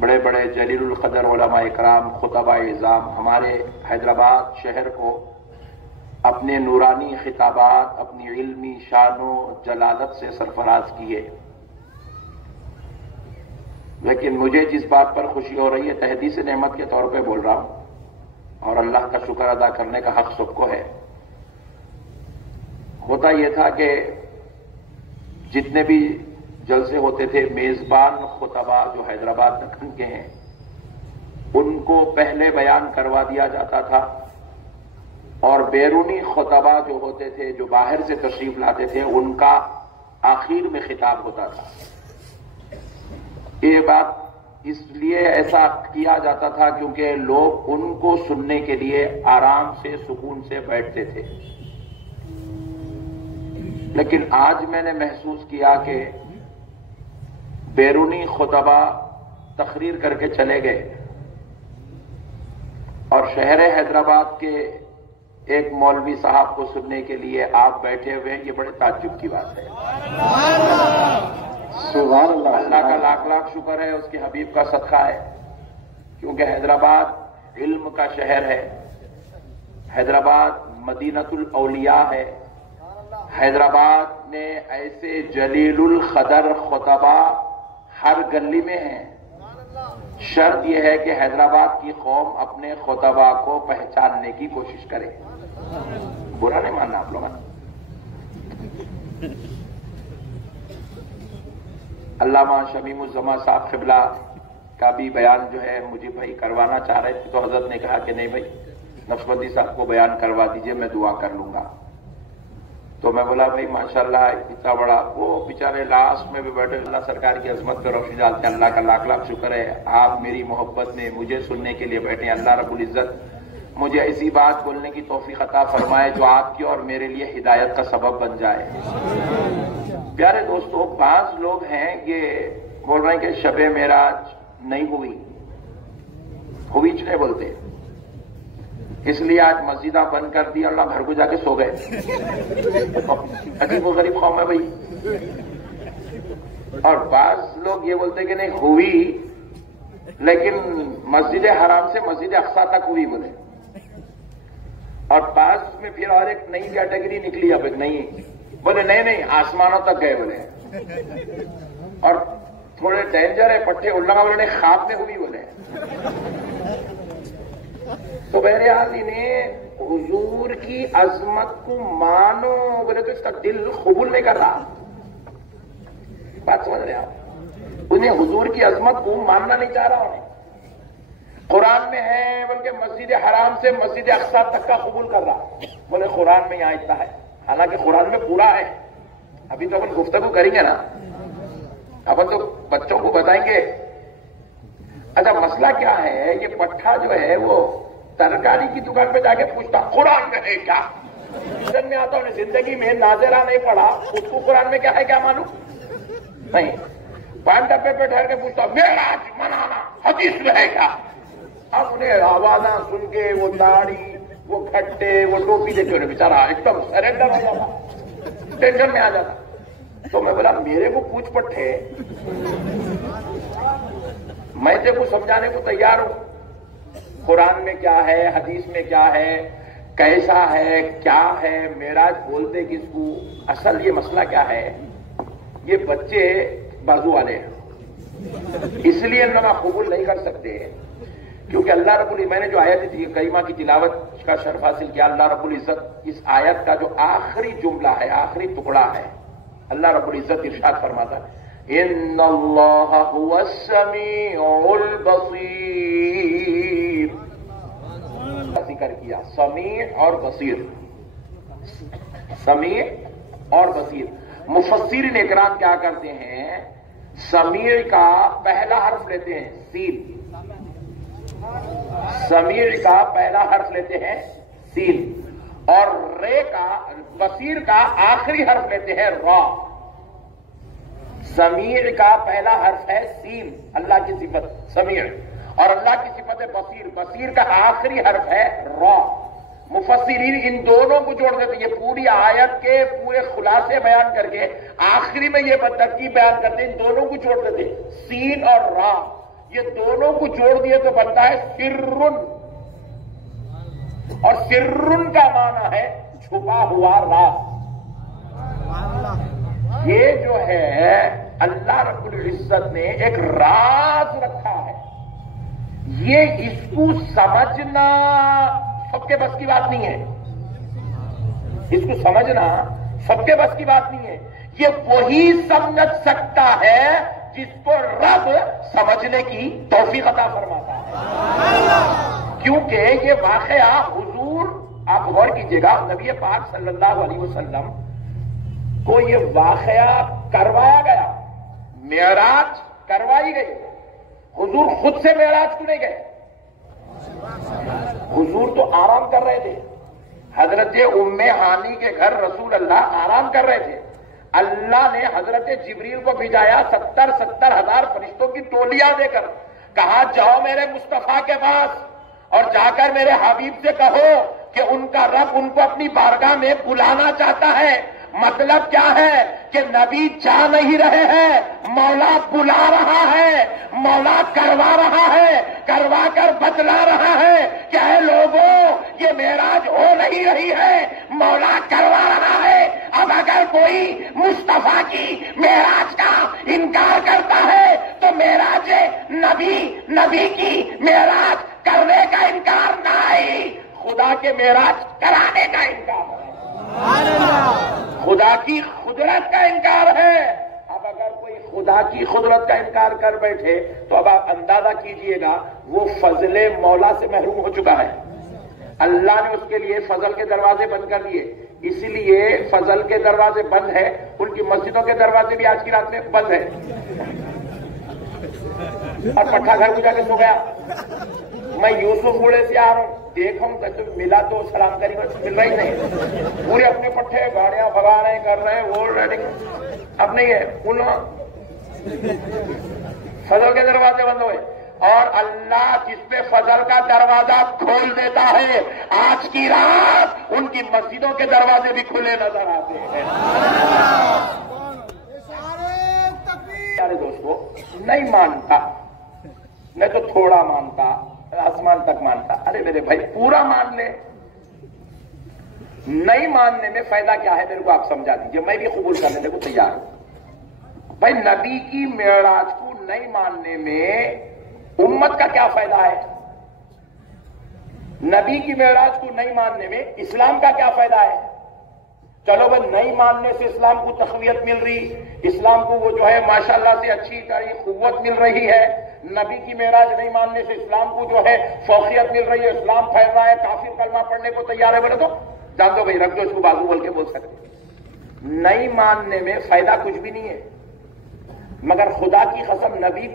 بڑے بڑے جلیل القدر علماء اکرام، خطباء اعظام ہمارے حیدرآباد شہر کو اپنے نورانی خطابات، اپنی علمی شان و جلالت سے سرفراز کیے. لیکن مجھے جس بات پر خوشی ہو رہی ہے تحدیث نعمت کے طور پہ بول رہا ہوں، اور اللہ کا شکر ادا کرنے کا حق سب کو ہے. ہوتا یہ تھا کہ جتنے بھی جلسے ہوتے تھے، میزبان خطباء جو حیدرآباد دکن کے ہیں ان کو پہلے بیان کروا دیا جاتا تھا، اور بیرونی خطباء جو ہوتے تھے، جو باہر سے تشریف لاتے تھے، ان کا آخر میں خطاب ہوتا تھا. یہ بات اس لیے ایسا کیا جاتا تھا کیونکہ لوگ ان کو سننے کے لیے آرام سے سکون سے بیٹھتے تھے. لیکن آج میں نے محسوس کیا کہ بیرونی خطباء تقریر کر کے چلے گئے اور شہر حیدرآباد کے ایک مولوی صاحب کو سننے کے لیے آپ بیٹھے ہوئے ہیں. یہ بڑے تعجب کی بات ہے. سبحان اللہ. اللہ کا لاکھ لاکھ شکر ہے، اس کے حبیب کا صدقہ ہے، کیونکہ حیدرآباد علم کا شہر ہے، حیدرآباد مدینۃ الاولیاء ہے. حیدرآباد میں ایسے جلیل القدر خطباء ہر گلی میں ہیں. شرط یہ ہے کہ حیدرآباد کی قوم اپنے خطباء کو پہچاننے کی کوشش کرے. برا نہیں ماننا آپ لوگوں نے. علامہ شمیم الزمان صاحب قبلہ کا بھی بیان جو ہے مجھے بھائی کروانا چاہ رہے تھے، تو حضرت نے کہا کہ نہیں بھائی نقشبندی صاحب کو بیان کروا دیجئے، میں دعا کر لوں گا. تو میں بولا بھائی ماشاءاللہ اتنا بڑا، وہ بیچارے لاسٹ میں بھی بیٹھے، اللہ سرکار کی عظمت پہ روشنی ڈالتے ہیں. اللہ کا لاکھ لاکھ شکر ہے، آپ میری محبت میں مجھے سننے کے لیے بیٹھے ہیں. اللہ رب العزت مجھے ایسی بات بولنے کی توفیق عطا فرمائے جو آپ کی اور میرے لیے ہدایت کا سبب بن جائے. پیارے دوستو، بعض لوگ ہیں یہ بول رہے ہیں کہ شب معراج نہیں ہوئی، ہوئی نہیں بولتے، اس لیے آج مسجدیں بند کر دی، اللہ گھر کو جا کے سو گئے. عجیب و غریب قوم ہے بھائی. اور بعض لوگ یہ بولتے کہ نہیں ہوئی لیکن مسجد حرام سے مسجد اقصی تک ہوئی بولے. اور بعض میں پھر اور ایک نئی کیٹیگری نکلی، اب ایک نئی بولے نہیں آسمانوں تک گئے بولے. اور تھوڑے ڈینجر ہے پٹھے الگا بولے نہیں خواب میں ہوئی بولے. تو بہرحال انہیں حضور کی عظمت کو مانو بولے تو اس کا دل قبول نہیں کر رہا. بات سمجھ رہے آپ؟ انہیں حضور کی عظمت کو ماننا نہیں چاہ رہا. انہیں قرآن میں ہے بلکہ مسجد حرام سے مسجد اقصی تک کا قبول کر رہا. بولے قرآن میں یہاں اتنا ہے، حالانکہ قرآن میں پورا ہے. ابھی تو اپن گفتگو کریں گے نا، اپن تو بچوں کو بتائیں گے. اچھا مسئلہ کیا ہے؟ یہ پٹھا جو ہے وہ ترکاری کی دکان پہ جا کے پوچھتا قرآن میں ہے کیا؟ سمجھ میں آتا انہیں زندگی میں ناظرہ نہیں پڑھا، اس کو قرآن میں کیا ہے کیا معلوم نہیں. پان ڈبے پہ ٹھہر کے پوچھتا معراج منانا حدیث میں ہے کیا؟ اب انہیں آوازاں سن کے وہ داڑھی، وہ گھٹے، وہ ٹوپی دیکھے انہیں بیچارہ ایک دم سرنڈر ہو جاتا، ٹینشن میں آ جاتا. تو میں بولا میرے کو پوچھ پٹھے، میں تیرے کو سمجھانے کو تیار ہوں. قرآن میں کیا ہے، حدیث میں کیا ہے، کیسا ہے، کیا ہے، معراج بولتے کس کو. اصل یہ مسئلہ کیا ہے، یہ بچے بازو والے ہیں، اس لیے ان لوگ قبول نہیں کر سکتے کیونکہ اللہ رب العزت، میں نے جو آیت کریمہ کی تلاوت کا شرف حاصل کیا، اللہ رب العزت اس آیت کا جو آخری جملہ ہے، آخری ٹکڑا ہے، اللہ رب العزت ارشاد فرماتا ہے ان اللہ هو السمیع البصیر. ذکر کیا سمیع اور بصیر، سمیع اور بصیر. مفسرین اکرام کیا کرتے ہیں، سمیع کا پہلا حرف لیتے ہیں سین، سمیع کا پہلا حرف لیتے ہیں سین، اور رے کا، بصیر کا آخری حرف لیتے ہیں را. سمیع کا پہلا حرف ہے سین، اللہ کی صفت سمیع، اور اللہ کی صفت ہے بصیر. بصیر کا آخری حرف ہے را. مفسرین ان دونوں کو جوڑ دیتے، یہ پوری آیت کے پورے خلاصے بیان کر کے آخری میں یہ ترکیب بیان کرتے، ان دونوں کو جوڑ دیتے سین اور را. یہ دونوں کو جوڑ دیے تو بنتا ہے سرن، اور سرن کا معنی ہے چھپا ہوا راز۔ یہ جو ہے اللہ رب العزت نے ایک راز رکھا ہے، یہ اس کو سمجھنا سب کے بس کی بات نہیں ہے، اس کو سمجھنا سب کے بس کی بات نہیں ہے۔ یہ وہی سمجھ سکتا ہے جس کو رب سمجھنے کی توفیق عطا فرماتا ہے، کیونکہ یہ واقعہ حضور، آپ غور کیجئے گا، نبی پاک صلی اللہ علیہ وسلم کو یہ واقعہ کروایا گیا، معراج کروائی گئی۔ حضور خود سے معراج کو نہیں گئے، حضور تو آرام کر رہے تھے، حضرت ام ہانی کے گھر رسول اللہ آرام کر رہے تھے، اللہ نے حضرت جبریل کو بھیجایا 70,000 فرشتوں کی ٹولیاں دے کر، کہا جاؤ میرے مصطفیٰ کے پاس اور جا کر میرے حبیب سے کہو کہ ان کا رب ان کو اپنی بارگاہ میں بلانا چاہتا ہے۔ مطلب کیا ہے کہ نبی جا نہیں رہے ہیں، مولا بلا رہا ہے، مولا کروا رہا ہے، کروا کر بتلا رہا ہے کہ اے لوگوں یہ معراج ہو نہیں رہی ہے، مولا کروا رہا ہے۔ اب اگر کوئی مصطفیٰ کی معراج کا انکار کرتا ہے تو معراج نبی کی معراج کرنے کا انکار نہیں، خدا کے معراج کرانے کا انکار ہے، خدا کی قدرت کا انکار ہے۔ اب اگر کوئی خدا کی قدرت کا انکار کر بیٹھے تو اب آپ اندازہ کیجئے گا وہ فضل مولا سے محروم ہو چکا ہے۔ اللہ نے اس کے لیے فضل کے دروازے بند کر دیے، اسی لیے فضل کے دروازے بند ہے، ان کی مسجدوں کے دروازے بھی آج کی رات میں بند ہے۔ اور پٹھا گھر کو جا کے سو گیا۔ میں یوسف گوڑے سے آ رہا ہوں، دیکھوں تو ملا تو سلام کری، مل رہی نہیں، پورے اپنے پٹھے گاڑیاں بھگا رہے ہیں، کر رہے ہیں، وہ ریڈنگ اب نہیں ہے، فضل کے دروازے بند ہوئے۔ اور اللہ جس پہ فضل کا دروازہ کھول دیتا ہے، آج کی رات ان کی مسجدوں کے دروازے بھی کھلے نظر آتے ہیں۔ پیارے دوستو، نہیں مانتا، میں تو تھوڑا مانتا، آسمان تک مانتا، ارے میرے بھائی پورا مان لے۔ نہیں ماننے میں فائدہ کیا ہے میرے کو آپ سمجھا دیجئے، میں بھی قبول کرنے کو تیار ہوں۔ بھائی نبی کی معراج کو نہیں ماننے میں امت کا کیا فائدہ ہے؟ نبی کی معراج کو نہیں ماننے میں اسلام کا کیا فائدہ ہے؟ چلو بھائی نہیں ماننے سے اسلام کو تقویت مل رہی، اسلام کو وہ جو ہے ماشاءاللہ سے اچھی قوت مل رہی ہے، نبی کی معراج نہیں ماننے سے اسلام کو جو ہے فوقیت مل رہی ہے، اسلام پھیل رہا ہے، کافر کلمہ پڑھنے کو تیار ہے، بولے تو جان دو بھائی، رکھ دو اس کو بازو بول کے بول سکتے۔ نہیں ماننے میں فائدہ کچھ بھی نہیں ہے، مگر خدا کی قسم نبی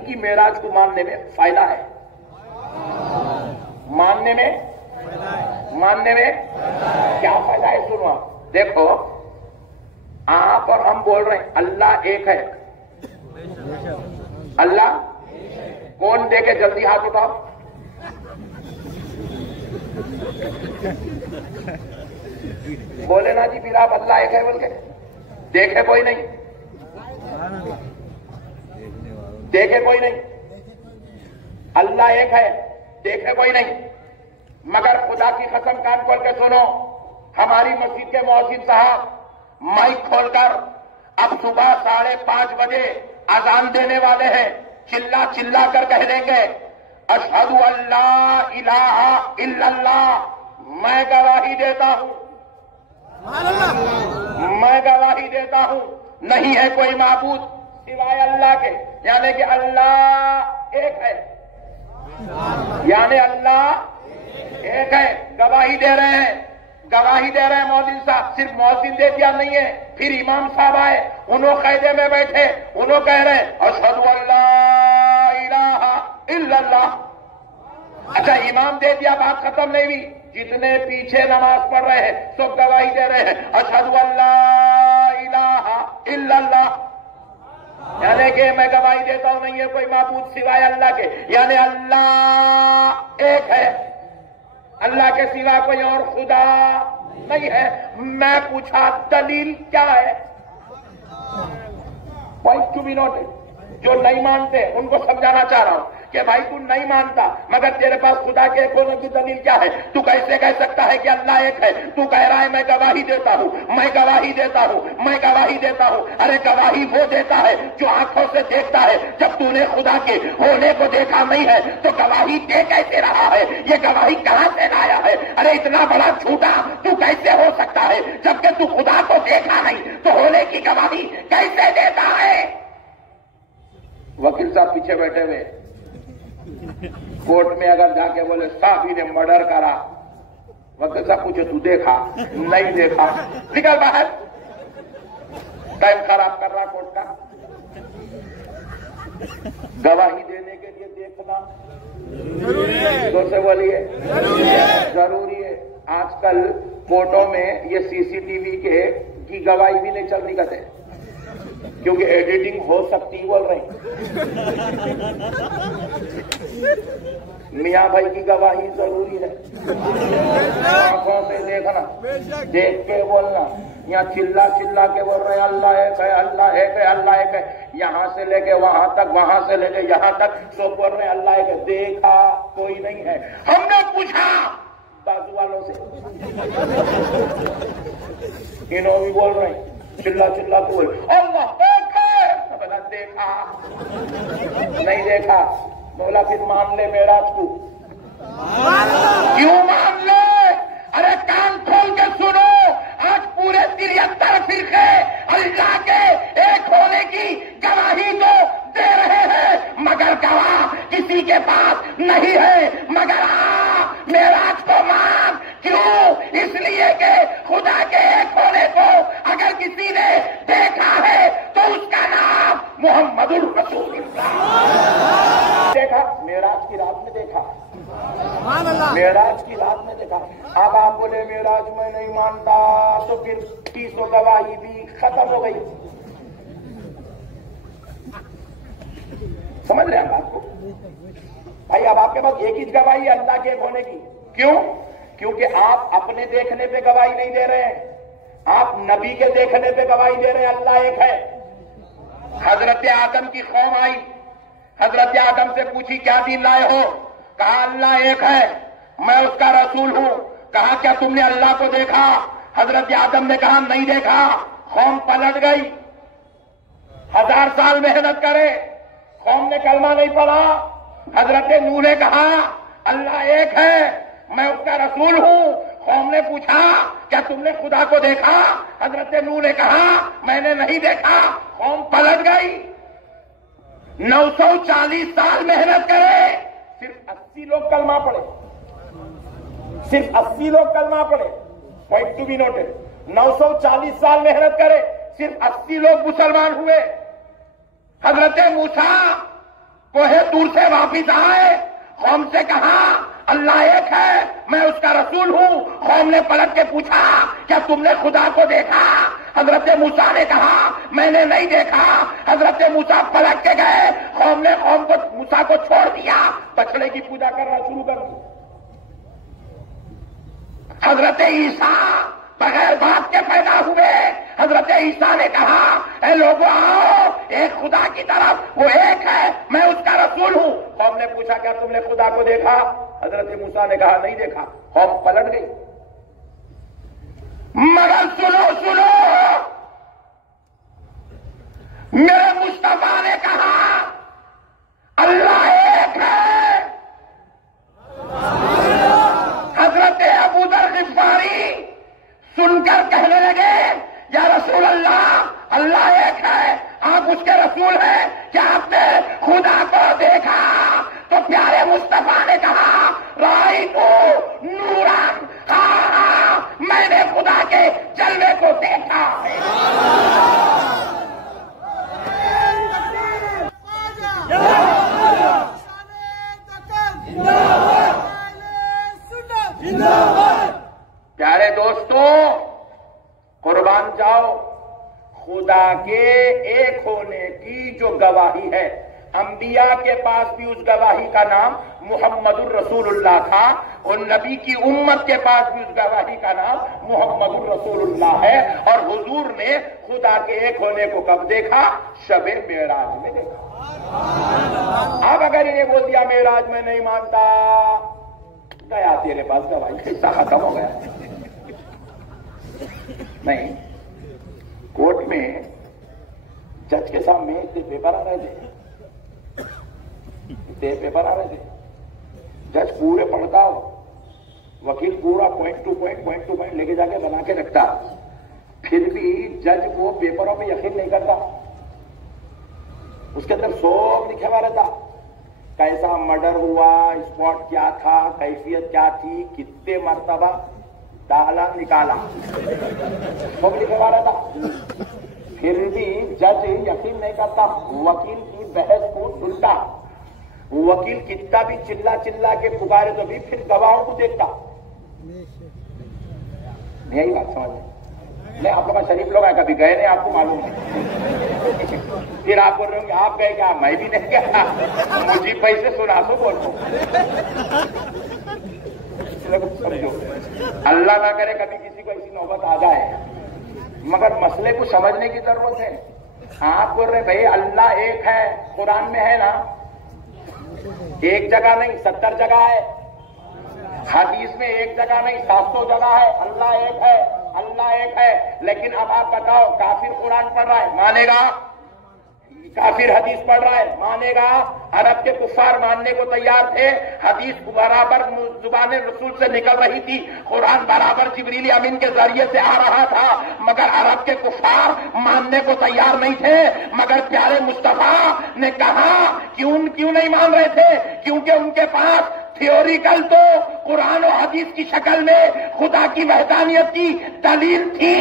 کی معراج کو ماننے میں فائدہ ہے، ماننے میں کیا فائدہ ہے؟ سنو آپ، دیکھو آپ اور ہم بول رہے ہیں اللہ ایک ہے، اللہ کون دیکھے جلدی ہاتھ اٹھاؤ، بولے نا جی پھر آپ اللہ ایک ہے بول کے، دیکھے کوئی نہیں، دیکھے کوئی نہیں، اللہ ایک ہے، دیکھے کوئی نہیں، مگر خدا کی قسم کان کھول کے سنو، ہماری مسجد کے مؤذن صاحب مائک کھول کر اب صبح 5:30 بجے اذان دینے والے ہیں، چلا چلا کر کہہ دیں گے اشہد ان لا الہ الا اللہ، میں گواہی دیتا ہوں، میں گواہی دیتا ہوں نہیں ہے کوئی معبود سوائے اللہ کے، یعنی کہ اللہ ایک ہے، یعنی اللہ ایک ہے، گواہی دے رہے ہیں، گواہی دے رہے ہیں مؤذن صاحب، صرف مؤذن دے دیا نہیں ہے، پھر امام صاحب آئے، انہوں قاعدے میں بیٹھے، انہوں کہہ رہے ہیں اشہد ان لا الہ الا اللہ۔ اچھا امام دے دیا، بات ختم نہیں ہوئی، جتنے پیچھے نماز پڑھ رہے ہیں سب گواہی دے رہے ہیں اشہد ان لا الہ الا اللہ، یعنی کہ میں گواہی دیتا ہوں نہیں ہے کوئی معبود سوائے اللہ کے، یعنی اللہ ایک ہے، اللہ کے سوا کوئی اور خدا نہیں ہے۔ میں پوچھا دلیل کیا ہے؟ پوائنٹ ٹو بی نوٹڈ، جو نہیں مانتے ان کو سمجھانا چاہ رہا ہوں کہ بھائی تو نہیں مانتا مگر تیرے پاس خدا کے ایک ہونے کی دلیل کیا ہے؟ تو کیسے کہہ سکتا ہے کہ اللہ ایک ہے؟ تو کہہ رہا ہے میں گواہی دیتا ہوں، میں گواہی دیتا ہوں، میں گواہی دیتا ہوں۔ ارے گواہی وہ دیتا ہے جو آنکھوں سے دیکھتا ہے، جب تو نے خدا کے ہونے کو دیکھا نہیں ہے تو گواہی دے کیسے رہا ہے؟ یہ گواہی کہاں سے لایا ہے؟ ارے اتنا بڑا جھوٹا تو کیسے ہو سکتا ہے؟ جبکہ تو خدا کو دیکھا نہیں تو ہونے کی گواہی کیسے دیتا ہے؟ وکیل صاحب پیچھے بیٹھے ہوئے کورٹ میں اگر جا کے بولے صاحب نے مرڈر کرا، وکیل صاحب پوچھے تو دیکھا؟ نہیں دیکھا، نکل باہر، ٹائم خراب کر رہا کورٹ کا۔ گواہی دینے کے لیے دیکھنا ضروری ہے، زور سے بولیے، ضروری ہے۔ آج کل کورٹوں میں یہ CCTV کی گواہی بھی نہیں چل رہی کہتے کیونکہ ایڈیٹنگ ہو سکتی بول رہے میاں بھائی کی گواہی ضروری ہے، آنکھوں سے دیکھنا، دیکھ کے بولنا۔ یہاں چلا چلا کے بول رہے ہیں اللہ ایک ہے، اللہ ایک ہے، اللہ ایک ہے، یہاں سے لے کے وہاں تک، وہاں سے لے کے یہاں تک سب بول رہے ہیں اللہ ایک ہے، دیکھا کوئی نہیں ہے۔ ہم نے پوچھا بازو والوں سے، انہوں بھی بول رہے ہیں چلا چلا کے بول اللہ ایک ہے، بولا دیکھا نہیں دیکھا، بولا پھر مان لے معراج کو۔ کیوں مان لے؟ ارے کان کھول کے سنو، آج پورے 73 فرقے اللہ کے ایک ہونے کی گواہی تو دے رہے ہیں مگر گواہ کسی کے پاس نہیں ہے، مگر معراج کو مان۔ کیوں؟ اس لیے کہ خدا کے ایک ہونے کو اگر کسی نے دیکھا ہے تو اس کا نام محمد الرسول اللہ۔ دیکھا معراج کی رات میں دیکھا، معراج کی رات میں دیکھا۔ اب آپ بولے معراج میں نہیں مانتا تو پھر 300 گواہی بھی ختم ہو گئی۔ سمجھ رہے ہیں بات کو بھائی؟ اب آپ کے پاس ایک ہی گواہی ہے اللہ کے ایک ہونے کی۔ کیوں؟ کیونکہ آپ اپنے دیکھنے پہ گواہی نہیں دے رہے ہیں، آپ نبی کے دیکھنے پہ گواہی دے رہے ہیں اللہ ایک ہے۔ حضرت آدم کی قوم آئی، حضرت آدم سے پوچھی کیا دین لائے ہو؟ کہا اللہ ایک ہے، میں اس کا رسول ہوں۔ کہا کیا تم نے اللہ کو دیکھا؟ حضرت آدم نے کہا نہیں دیکھا۔ قوم پلٹ گئی، 1000 سال محنت کرے، قوم نے کلمہ نہیں پڑھا۔ حضرت نوح نے کہا اللہ ایک ہے، میں اس کا رسول ہوں۔ قوم نے پوچھا کیا تم نے خدا کو دیکھا؟ حضرت نوح نے کہا میں نے نہیں دیکھا۔ قوم پلٹ گئی، 940 سال محنت کرے، صرف 80 لوگ کلمہ پڑھے، صرف 80 لوگ کلمہ پڑھے۔ پوائنٹ ٹو بی نوٹڈ، 940 سال محنت کرے، صرف 80 لوگ مسلمان ہوئے۔ حضرت موسیٰ کوہ طور سے واپس آئے، قوم سے کہا اللہ ایک ہے، میں اس کا رسول ہوں۔ قوم نے پلٹ کے پوچھا کیا تم نے خدا کو دیکھا؟ حضرت موسیٰ نے کہا میں نے نہیں دیکھا۔ حضرت موسیٰ پلٹ کے گئے، قوم نے موسیٰ کو چھوڑ دیا، بچڑے کی پوجا کرنا شروع کر دی۔ حضرت عیسیٰ بغیر باپ کے پیدا ہوئے، حضرت عیسیٰ نے کہا اے لوگوں آؤ ایک خدا کی طرف، وہ ایک ہے، میں اس کا رسول ہوں۔ قوم نے پوچھا کیا تم نے خدا کو دیکھا؟ حضرت موسیٰ نے کہا نہیں دیکھا۔ قوم پلٹ گئی، مگر سنو سنو، میرے مصطفیٰ نے کہا اللہ ایک ہے۔ حضرت ابو ذر غفاری سن کر کہنے لگے یا رسول اللہ، اللہ ایک ہے، آپ اس کے رسول ہیں، کیا آپ نے خدا کو دیکھا؟ تو پیارے مصطفیٰ نے کہا رأیت نوران، ہاں میں نے خدا کے جلوے کو دیکھا ہے۔ پیارے دوستوں قربان جاؤ، خدا کے ایک ہونے کی جو گواہی ہے انبیاء کے پاس بھی اس گواہی کا نام محمد الرسول اللہ تھا، اور نبی کی امت کے پاس بھی اس گواہی کا نام محمد الرسول اللہ ہے۔ اور حضور نے خدا کے ایک ہونے کو کب دیکھا؟ شب معراج میں دیکھا۔ اب اگر انہیں بول دیا معراج میں نہیں مانتا، گیا تیرے پاس گواہی، قصہ ختم ہو گیا۔ نہیں، کورٹ میں جج کے سامنے پیپر آ رہے تھے، پیپر آ رہے تھے، جج پورے پڑھتا ہو، وکیل پورا پوائنٹ ٹو پوائنٹ لے کے جا کے بنا کے رکھتا، پھر بھی جج وہ پیپروں پہ یقین نہیں کرتا۔ اس کے اندر سب لکھا ہوا رہتا، کیسا مرڈر ہوا، اسپاٹ کیا تھا، کیفیت کیا تھی، کتنے مرتبہ ڈالا نکالا، سب لکھا ہوا رہتا۔ پھر بھی جج یقین نہیں کرتا، وکیل کی بحث کو سنتا، وکیل کتنا بھی چلا کے پکارے تو بھی پھر گواہوں کو دیکھتا۔ یہی بات سمجھ نہیں، آپ لوگ شریف لوگ ہیں، کبھی گئے نہیں، آپ کو معلوم ہے۔ پھر آپ بول رہے ہوں گے آپ گئے کیا؟ میں بھی نہیں گیا، مجھے پیسے سنا تو بول سمجھو، اللہ نہ کرے کبھی کسی کو ایسی نوبت آ جائے، مگر مسئلے کو سمجھنے کی ضرورت ہے۔ آپ بول رہے بھائی اللہ ایک ہے، قرآن میں ہے نا، ایک جگہ نہیں 70 جگہ ہے، حدیث میں ایک جگہ نہیں 700 جگہ ہے، اللہ ایک ہے، اللہ ایک ہے۔ لیکن اب آپ بتاؤ، کافر قرآن پڑھ رہا ہے مانے گا؟ کافر حدیث پڑھ رہا ہے مانے گا؟ عرب کے کفار ماننے کو تیار تھے، حدیث برابر زبان رسول سے نکل رہی تھی، قرآن برابر جبریل امین کے ذریعے سے آ رہا تھا، مگر عرب کے کفار ماننے کو تیار نہیں تھے۔ مگر پیارے مصطفیٰ نے کہا کیوں نہیں مان رہے تھے؟ کیونکہ ان کے پاس تھیوریکل تو قرآن و حدیث کی شکل میں خدا کی وحدانیت کی دلیل تھی،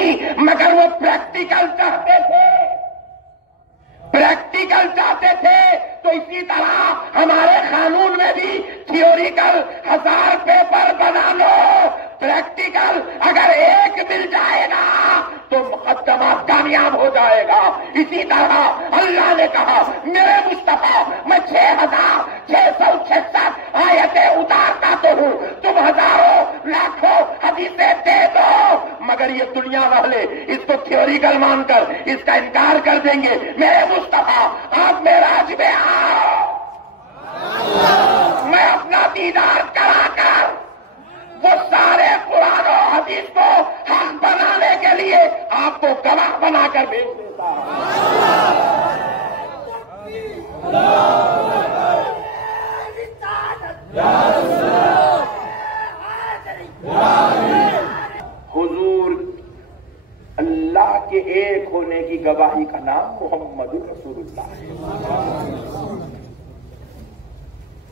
مگر وہ پریکٹیکل چاہتے تھے، تو اسی طرح ہمارے قانون میں بھی تھیوریکل 1000 پیپر بنا لو، پریکٹیکل اگر ایک مل جائے گا تو مقدمہ کامیاب ہو جائے گا۔ اسی طرح اللہ نے کہا میرے مصطفیٰ میں 6666 آیتیں اتارتا تو ہوں، تم ہزاروں لاکھوں حدیثیں دے دو، مگر یہ دنیا والے اس کو تھیوریکل مان کر اس کا انکار کر دیں گے۔ میرے مصطفیٰ آپ معراج میں آؤ، میں اپنا دیدار کرا کر وہ سارے قرآن و حدیث کو حق بنانے کے لیے آپ کو گواہ بنا کر بھیج دیتا ہوں۔ حضور اللہ کے ایک ہونے کی گواہی کا نام محمد رسول اللہ ہے،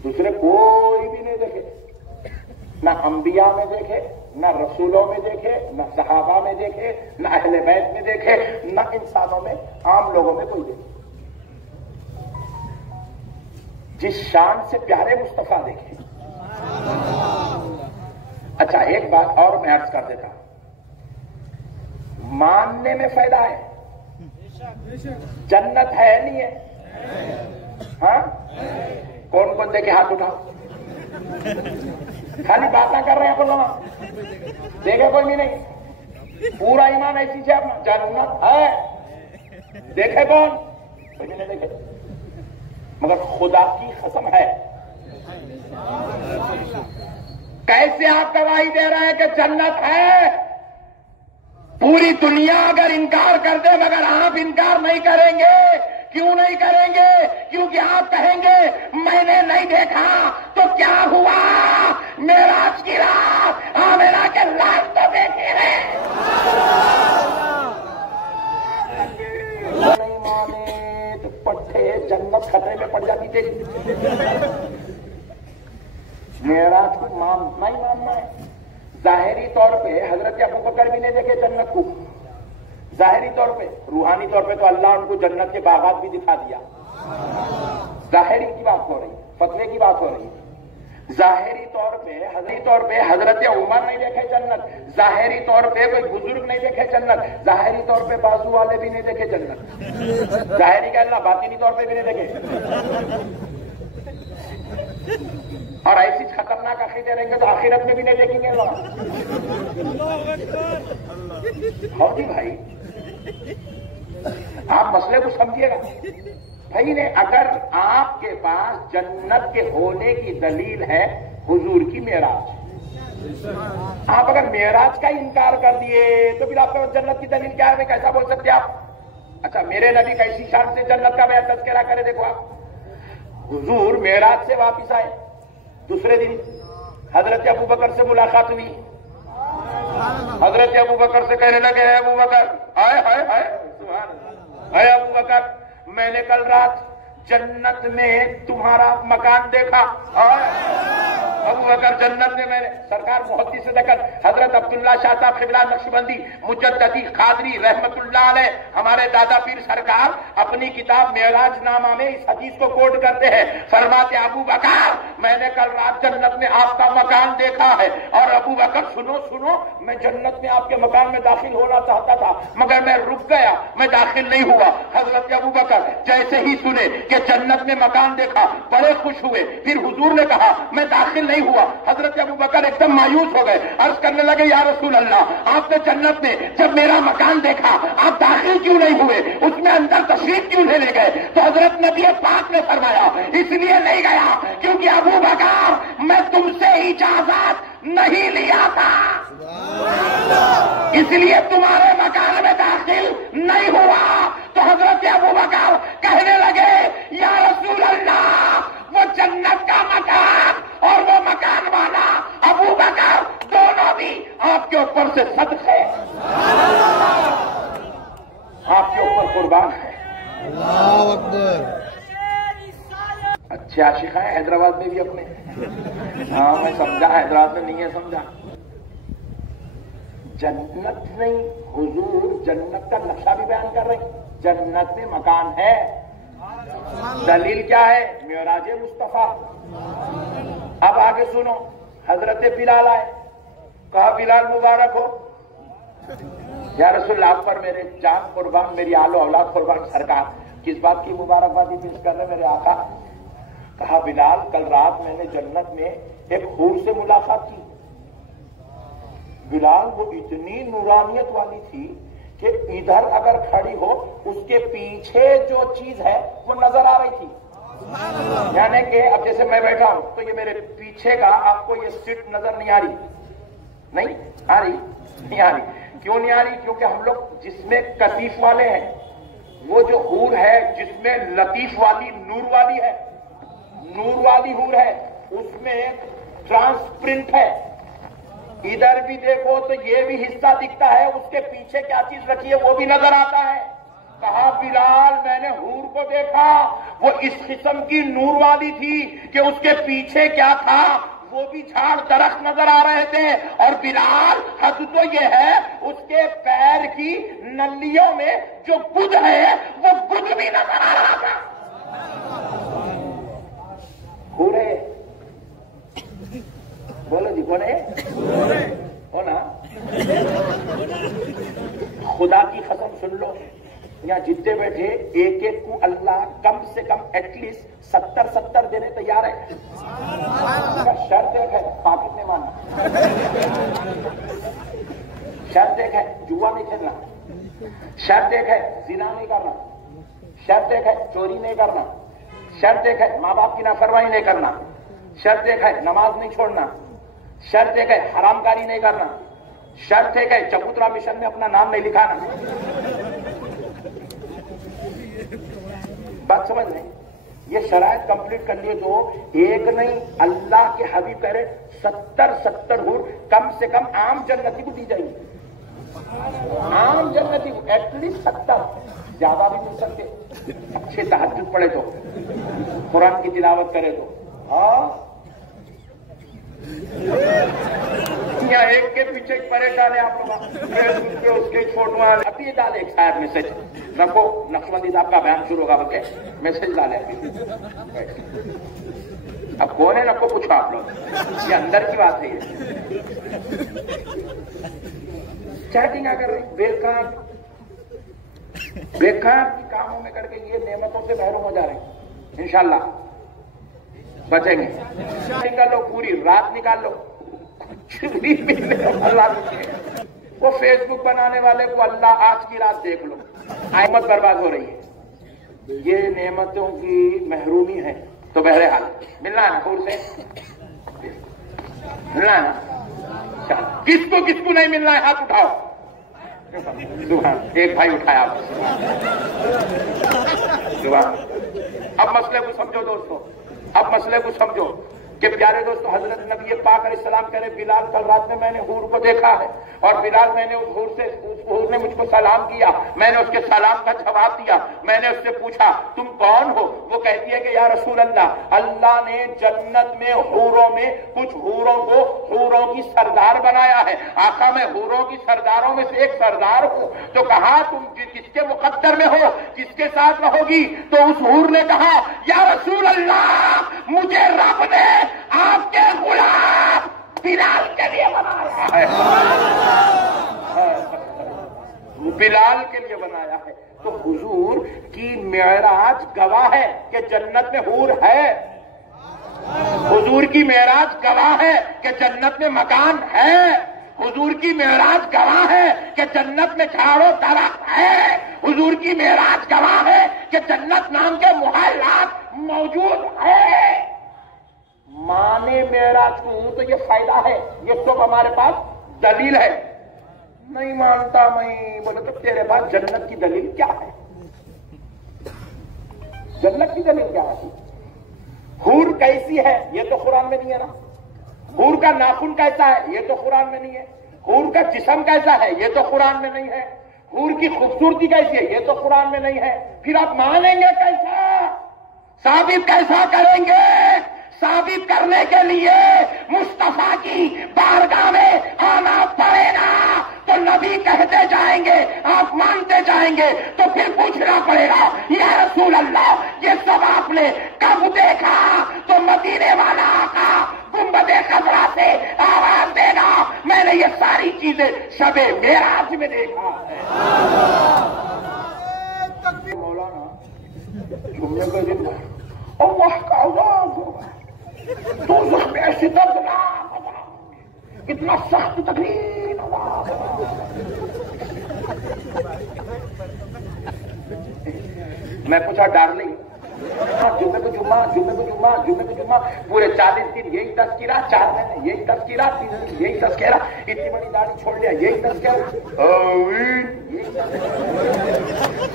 دوسرے کوئی بھی نہیں دیکھے، نہ انبیاء میں دیکھے، نہ رسولوں میں دیکھے، نہ صحابہ میں دیکھے، نہ اہل بیت میں دیکھے، نہ انسانوں میں، عام لوگوں میں کوئی دیکھے۔ جس شان سے پیارے مصطفیٰ دیکھے۔ اچھا ایک بات اور میں عرض کر دیتا ہوں، ماننے میں فائدہ ہے، جنت ہے نہیں ہے؟ ہاں کون کون دیکھے ہاتھ اٹھاؤ، خالی باتیں کر رہے ہیں اپنا، دیکھے کوئی بھی نہیں، پورا ایمان ایسی سے اپنا جنت ہے، دیکھے کون؟ کوئی بھی نہیں دیکھے، مگر خدا کی قسم ہے۔ کیسے آپ گواہی دے رہے ہیں کہ جنت ہے؟ پوری دنیا اگر انکار کر دے مگر آپ انکار نہیں کریں گے۔ کیوں نہیں کریں گے؟ کیونکہ آپ کہیں گے میں نے نہیں دیکھا تو کیا ہوا، معراج کی رات آمنہ کے لال تو دیکھے ہیں۔ نہیں مانے تو پٹھے جنت خطرے میں پڑ جاتی تھی۔ معراج کو نہیں ماننا ہے۔ ظاہری طور پہ حضرت ابوبکر بھی نہیں دیکھے جنت کو، ظاہری طور پہ، روحانی طور پہ تو اللہ ان کو جنت کے باغات بھی دکھا دیا، ظاہری کی بات ہو رہی، فتوے کی بات ہو رہی۔ ظاہری طور پہ حضرت عمر نہیں دیکھے جنت، ظاہری طور پہ کوئی بزرگ نہیں دیکھے جنت، ظاہری طور پہ بازو والے بھی نہیں دیکھے جنت، ظاہری کا اللہ باطنی طور پہ بھی نہیں دیکھے، اور ایسی خطرناک عقیدے رہیں گے تو آخرت میں بھی نہیں دیکھیں گے اللہ۔ ہاں جی بھائی، آپ مسئلے کو سمجھیے گا بھائی نے، اگر آپ کے پاس جنت کے ہونے کی دلیل ہے حضور کی معراج، آپ اگر معراج کا انکار کر دیے تو پھر آپ کے پاس جنت کی دلیل کیا ہے؟ کیسا بول سکتے آپ؟ اچھا میرے نبی کیسی شان سے جنت کا بیان تذکرہ کرے، دیکھو آپ، حضور معراج سے واپس آئے، دوسرے دن حضرت ابو بکر سے ملاقات ہوئی، حضرت ابو بکر سے کہنے لگے، اے ابو بکر، ہائے ہائے ہائے سبحان اللہ، اے ابو بکر، میں نے کل رات جنت میں تمہارا مکان دیکھا۔ ابو بکر جنت میں نے، سرکار محدث سے دیکھر حضرت عبداللہ شاہ صاحب قبلہ نقشبندی مجددی قادری رحمت اللہ علیہ، ہمارے دادا پیر سرکار اپنی کتاب معراج نامہ میں اس حدیث کو کوٹ کرتے ہیں، فرماتے ابو بکر میں نے کل رات جنت میں آپ کا مکان دیکھا ہے، اور ابو بکر سنو سنو، میں جنت میں آپ کے مکان میں داخل ہونا چاہتا تھا مگر میں رک گیا، میں داخل نہیں ہوا۔ حضرت ابو بکر جیسے ہی سنے کہ جنت میں مکان دیکھا بڑے خوش ہوئے، پھر حضور نے کہا میں داخل نہیں ہوا۔ حضرت ابو بکر ایک دم مایوس ہو گئے، عرض کرنے لگے یا رسول اللہ، آپ نے جنت میں جب میرا مکان دیکھا آپ داخل کیوں نہیں ہوئے، اس میں اندر تشریف کیوں نہیں لے گئے؟ تو حضرت نبی پاک نے فرمایا اس لیے نہیں گیا کیونکہ ابو بکر میں تم سے اجازت نہیں لیا تھا، اس لیے تمہارے مکان میں داخل نہیں ہوا۔ تو حضرت ابو بکر کہنے لگے یا رسول اللہ، وہ جنت کا مکان اور وہ مکان والا ابو بکر دونوں بھی آپ کے اوپر سے صدقے، آپ کے اوپر قربان ہے۔ اللہ اکبر۔ اچھے عاشق ہیں حیدرآباد میں بھی اپنے، ہاں میں سمجھا، حیدرآباد میں نہیں ہے سمجھا۔ جنت نہیں، حضور جنت کا نقشہ بھی بیان کر رہے ہیں، جنت میں مکان ہے، دلیل کیا ہے؟ معراج مصطفیٰ۔ اب آگے سنو، حضرت بلال آئے، کہا بلال مبارک ہو، یا رسول اللہ آپ پر میرے جان قربان، میری آل و اولاد قربان، سرکار کس بات کی مبارکبادی پیش کر رہے میرے آقا؟ کہا بلال کل رات میں نے جنت میں ایک حور سے ملاقات کی، بلال وہ اتنی نورانیت والی تھی کہ ادھر اگر کھڑی ہو اس کے پیچھے جو چیز ہے وہ نظر آ رہی تھی، یعنی کہ اب جیسے میں بیٹھا ہوں تو یہ میرے پیچھے کا آپ کو یہ سیٹ نظر نہیں آ رہی، نہیں آ رہی، نہیں آ رہی، کیوں نہیں آ رہی؟ کیونکہ ہم لوگ جس میں کثیف والے ہیں، وہ جو حور ہے جس میں لطیف والی نور والی ہے، نور والی حور ہے، اس میں ٹرانسپرنٹ ہے، ادھر بھی دیکھو تو یہ بھی حصہ دکھتا ہے، اس کے پیچھے کیا چیز رکھی ہے وہ بھی نظر آتا ہے۔ کہا بلال میں نے حور کو دیکھا، وہ اس قسم کی نور والی تھی کہ اس کے پیچھے کیا تھا، وہ بھی جھاڑ درخت نظر آ رہے تھے، اور بلال حد تو یہ ہے اس کے پیر کی نلیوں میں جو گد ہے وہ گد بھی نظر آ رہا تھا۔ حور ہے، بولو جی کون ہے؟ ہونا خدا کی قسم سن لو، یہاں جتنے بیٹھے ایک ایک کو اللہ کم سے کم ایٹ لیسٹ 70 دینے تیار ہے، شرط ایک ہے پاکٹ نہیں ماننا، شرط ایک ہے جوا نہیں کھیلنا، شرط ایک ہے زنا نہیں کرنا، شرط ایک ہے چوری نہیں کرنا، شرط ایک ہے ماں باپ کی نافرمانی نہیں کرنا، شرط ایک ہے نماز نہیں چھوڑنا، شرط ایک ہے حرام کاری نہیں کرنا، شرط ایک ہے چبوترا مشن میں اپنا نام نہیں لکھانا۔ بات سمجھ رہے ہیں؟ یہ شرائط کمپلیٹ کر لیے تو ایک نہیں، اللہ کے حبیب کہہ رہے 70 حور کم سے کم عام جنتی کو دی جائیں گی، عام جنتی کو ایٹ لیسٹ 70، زیادہ بھی مل سکتے، اچھے تہجد پڑھے تو، قرآن کی تلاوت کرے تو۔ ہاں یہاں ایک کے پیچھے پریشان ہے آپ لوگ، اس کے فوٹو ابھی ڈالے ایک شاید میسج رکھو، نقشبندی صاحب کا بیان شروع ہوگا بلکہ میسج ڈالے ابھی، اب کون ہے نا کو پوچھو آپ لوگ, یہ اندر کی بات ہے. یہ چیٹنگ کر رہی بیکار کی کاموں میں کر کے یہ نعمتوں سے محروم ہو جا رہے ہیں. انشاءاللہ بچیں گے. نکال لو, پوری رات نکال لو, وہ فیس بک بنانے والے کو اللہ آج کی رات دیکھ لو, احمد برباد ہو رہی ہے. یہ نعمتوں کی محرومی ہے. تو بہرحال ملنا ہے حور سے, ملنا ہے. کس کو نہیں ملنا ہے ہاتھ اٹھاؤ. ایک بھائی اٹھایا. اب مسئلے کو سمجھو دوستو, اب مسئلے کو سمجھو کہ پیارے دوستو, حضرت نبی پاک علیہ السلام کہہ رہے بلال کل رات میں نے حور کو دیکھا ہے, اور بلال میں نے اس حور نے مجھ کو سلام کیا, میں نے اس کے سلام کا جواب دیا. میں نے اس سے پوچھا تم کون ہو؟ وہ کہتی ہے کہ یا رسول اللہ, اللہ نے جنت میں حوروں میں کچھ حوروں کو حوروں کی سردار بنایا ہے. آقا میں حوروں کی سرداروں میں سے ایک سردار ہوں. تو کہا تم کس کے مقدر میں ہو, کس کے ساتھ رہو گی؟ تو اس حور نے کہا یا رسول اللہ, مجھے رب نے آپ کے غلام بلال کے لیے بنایا ہے. بلال کے لیے بنایا ہے. تو حضور کی معراج گواہ ہے کہ جنت میں حور ہے. حضور کی معراج گواہ ہے کہ جنت میں مکان ہے. حضور کی معراج گواہ ہے کہ جنت میں جھاڑو درخت ہے. حضور کی معراج گواہ ہے کہ جنت نام کے محلات موجود ہے. مانے معراج کو تو یہ فائدہ ہے, یہ سب ہمارے پاس دلیل ہے. نہیں مانتا میں, بولے تو تیرے پاس جنت کی دلیل کیا ہے؟ جنت کی دلیل کیا ہے؟ حور کیسی ہے یہ تو قرآن میں نہیں ہے نا. حور کا ناخن کیسا ہے یہ تو قرآن میں نہیں ہے. حور کا جسم کیسا ہے یہ تو قرآن میں نہیں ہے. حور کی خوبصورتی کیسی ہے یہ تو قرآن میں نہیں ہے. پھر آپ مانیں گے کیسا؟ ثابت کیسا کریں گے؟ ثابت کرنے کے لیے مصطفیٰ کی بارگاہ میں آنا پڑے گا. تو نبی کہتے جائیں گے, آپ مانتے جائیں گے, تو پھر پوچھنا پڑے گا یا رسول اللہ یہ سب آپ نے کب دیکھا؟ تو مدینے والا آقا گنبد خضرا سے آواز دے گا میں نے یہ ساری چیزیں شب معراج میں دیکھا ہے. مولانا جمعے کا دن اللہ کا عذاب ہوگا, دوزخ میں ایسی دردناک عذاب, کتنا سخت تکلیف عذاب. میں پوچھا ڈارلنگ, جمعے کو جمعہ پورے 40 دن یہی تذکرہ, 4 مہینے یہی تذکرہ, 3 دن یہی تذکرہ, اتنی بڑی داڑھی چھوڑ لیا یہی تذکرہ.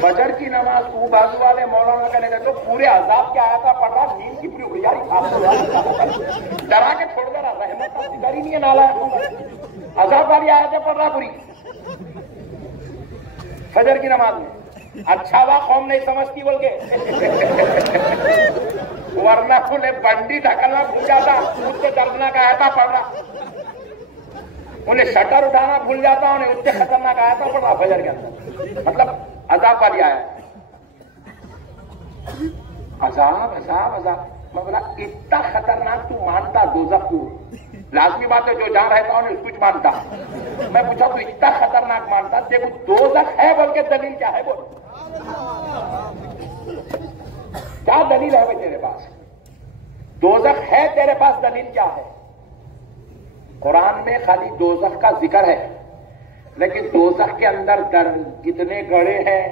فجر کی نماز کو بازو والے مولانا کہنے لگے تو پورے عذاب کے آیاتیں پڑھ رہا, نیند کی پوری اجاری ڈرا کے چھوڑ دے رہا. رحمت کا ڈر ہی نہیں ہے نالا, عذاب والی آیاتیں پڑھ رہا پوری فجر کی نماز میں. اچھا وا قوم نہیں سمجھتی بول کے, ورنہ انہیں بنڈی ڈھکلنا بھول جاتا, اس سے دردناک آیاتیں پڑھ رہا. انہیں شٹر اٹھانا بھول جاتا, انہیں اس سے خطرناک آیاتیں پڑھ رہا فجر کے اندر. مطلب عذاب والی آیا, عذاب. میں بولا اتنا خطرناک تو مانتا دوزخ کو؟ لازمی بات ہے جو جہاں رہتا انہیں اس کچھ مانتا. میں پوچھا تو اتنا خطرناک مانتا, دیکھو دوزخ ہے بول کے دلیل کیا ہے؟ بول کیا دلیل ہے بھائی تیرے پاس؟ دوزخ ہے تیرے پاس, دلیل کیا ہے؟ قرآن میں خالی دوزخ کا ذکر ہے, لیکن دوزخ کے اندر کتنے گڑھے ہیں,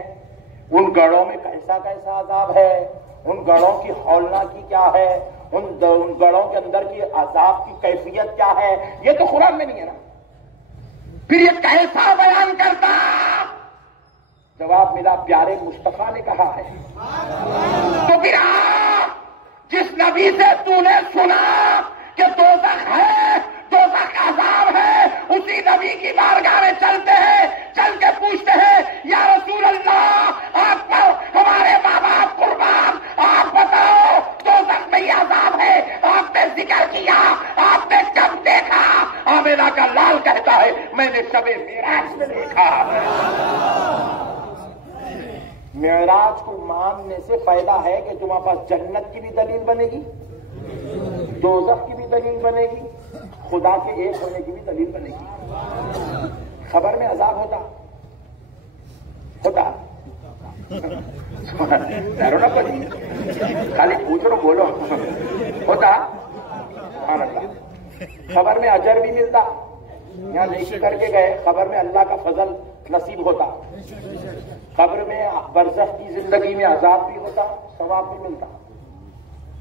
ان گڑھوں میں کیسا کیسا عذاب ہے, ان گڑھوں کی ہولناکی کیا ہے, ان گڑھوں کے اندر کی عذاب کی کیفیت کیا ہے, یہ تو قرآن میں نہیں ہے نا. پھر یہ کیسا بیان کرتا؟ جواب ملا پیارے مصطفیٰ نے کہا ہے. تو پھر آپ جس نبی سے تو نے سنا کہ دوزخ ہے, دوزخ کا عذاب ہے, اسی نبی کی بارگاہ میں چلتے ہیں, چل کے پوچھتے ہیں یا رسول اللہ آپ پر ہمارے ماں باپ قربان, آپ بتاؤ دوزخ میں یہ عذاب ہے, آپ نے ذکر کیا, آپ نے کب دیکھا؟ آمینہ کا لال کہتا ہے میں نے شب معراج میں دیکھا. معراج کو ماننے سے فائدہ ہے کہ تمہارے پاس جنت کی بھی دلیل بنے گی, دوزخ کی بھی دلیل بنے گی، خدا کے ایک ہونے کی بھی دلیل بنے گی۔ خبر میں عذاب ہوتا ڈرو نہ پڑی، خالی پوچھ رہو بولو، ہوتا سبحان اللہ۔ خبر میں اجر بھی ملتا، یہاں نیکی کر کے گئے، خبر میں اللہ کا فضل نصیب ہوتا، قبر میں برزخ کی زندگی میں عذاب بھی ہوتا، ثواب بھی ملتا۔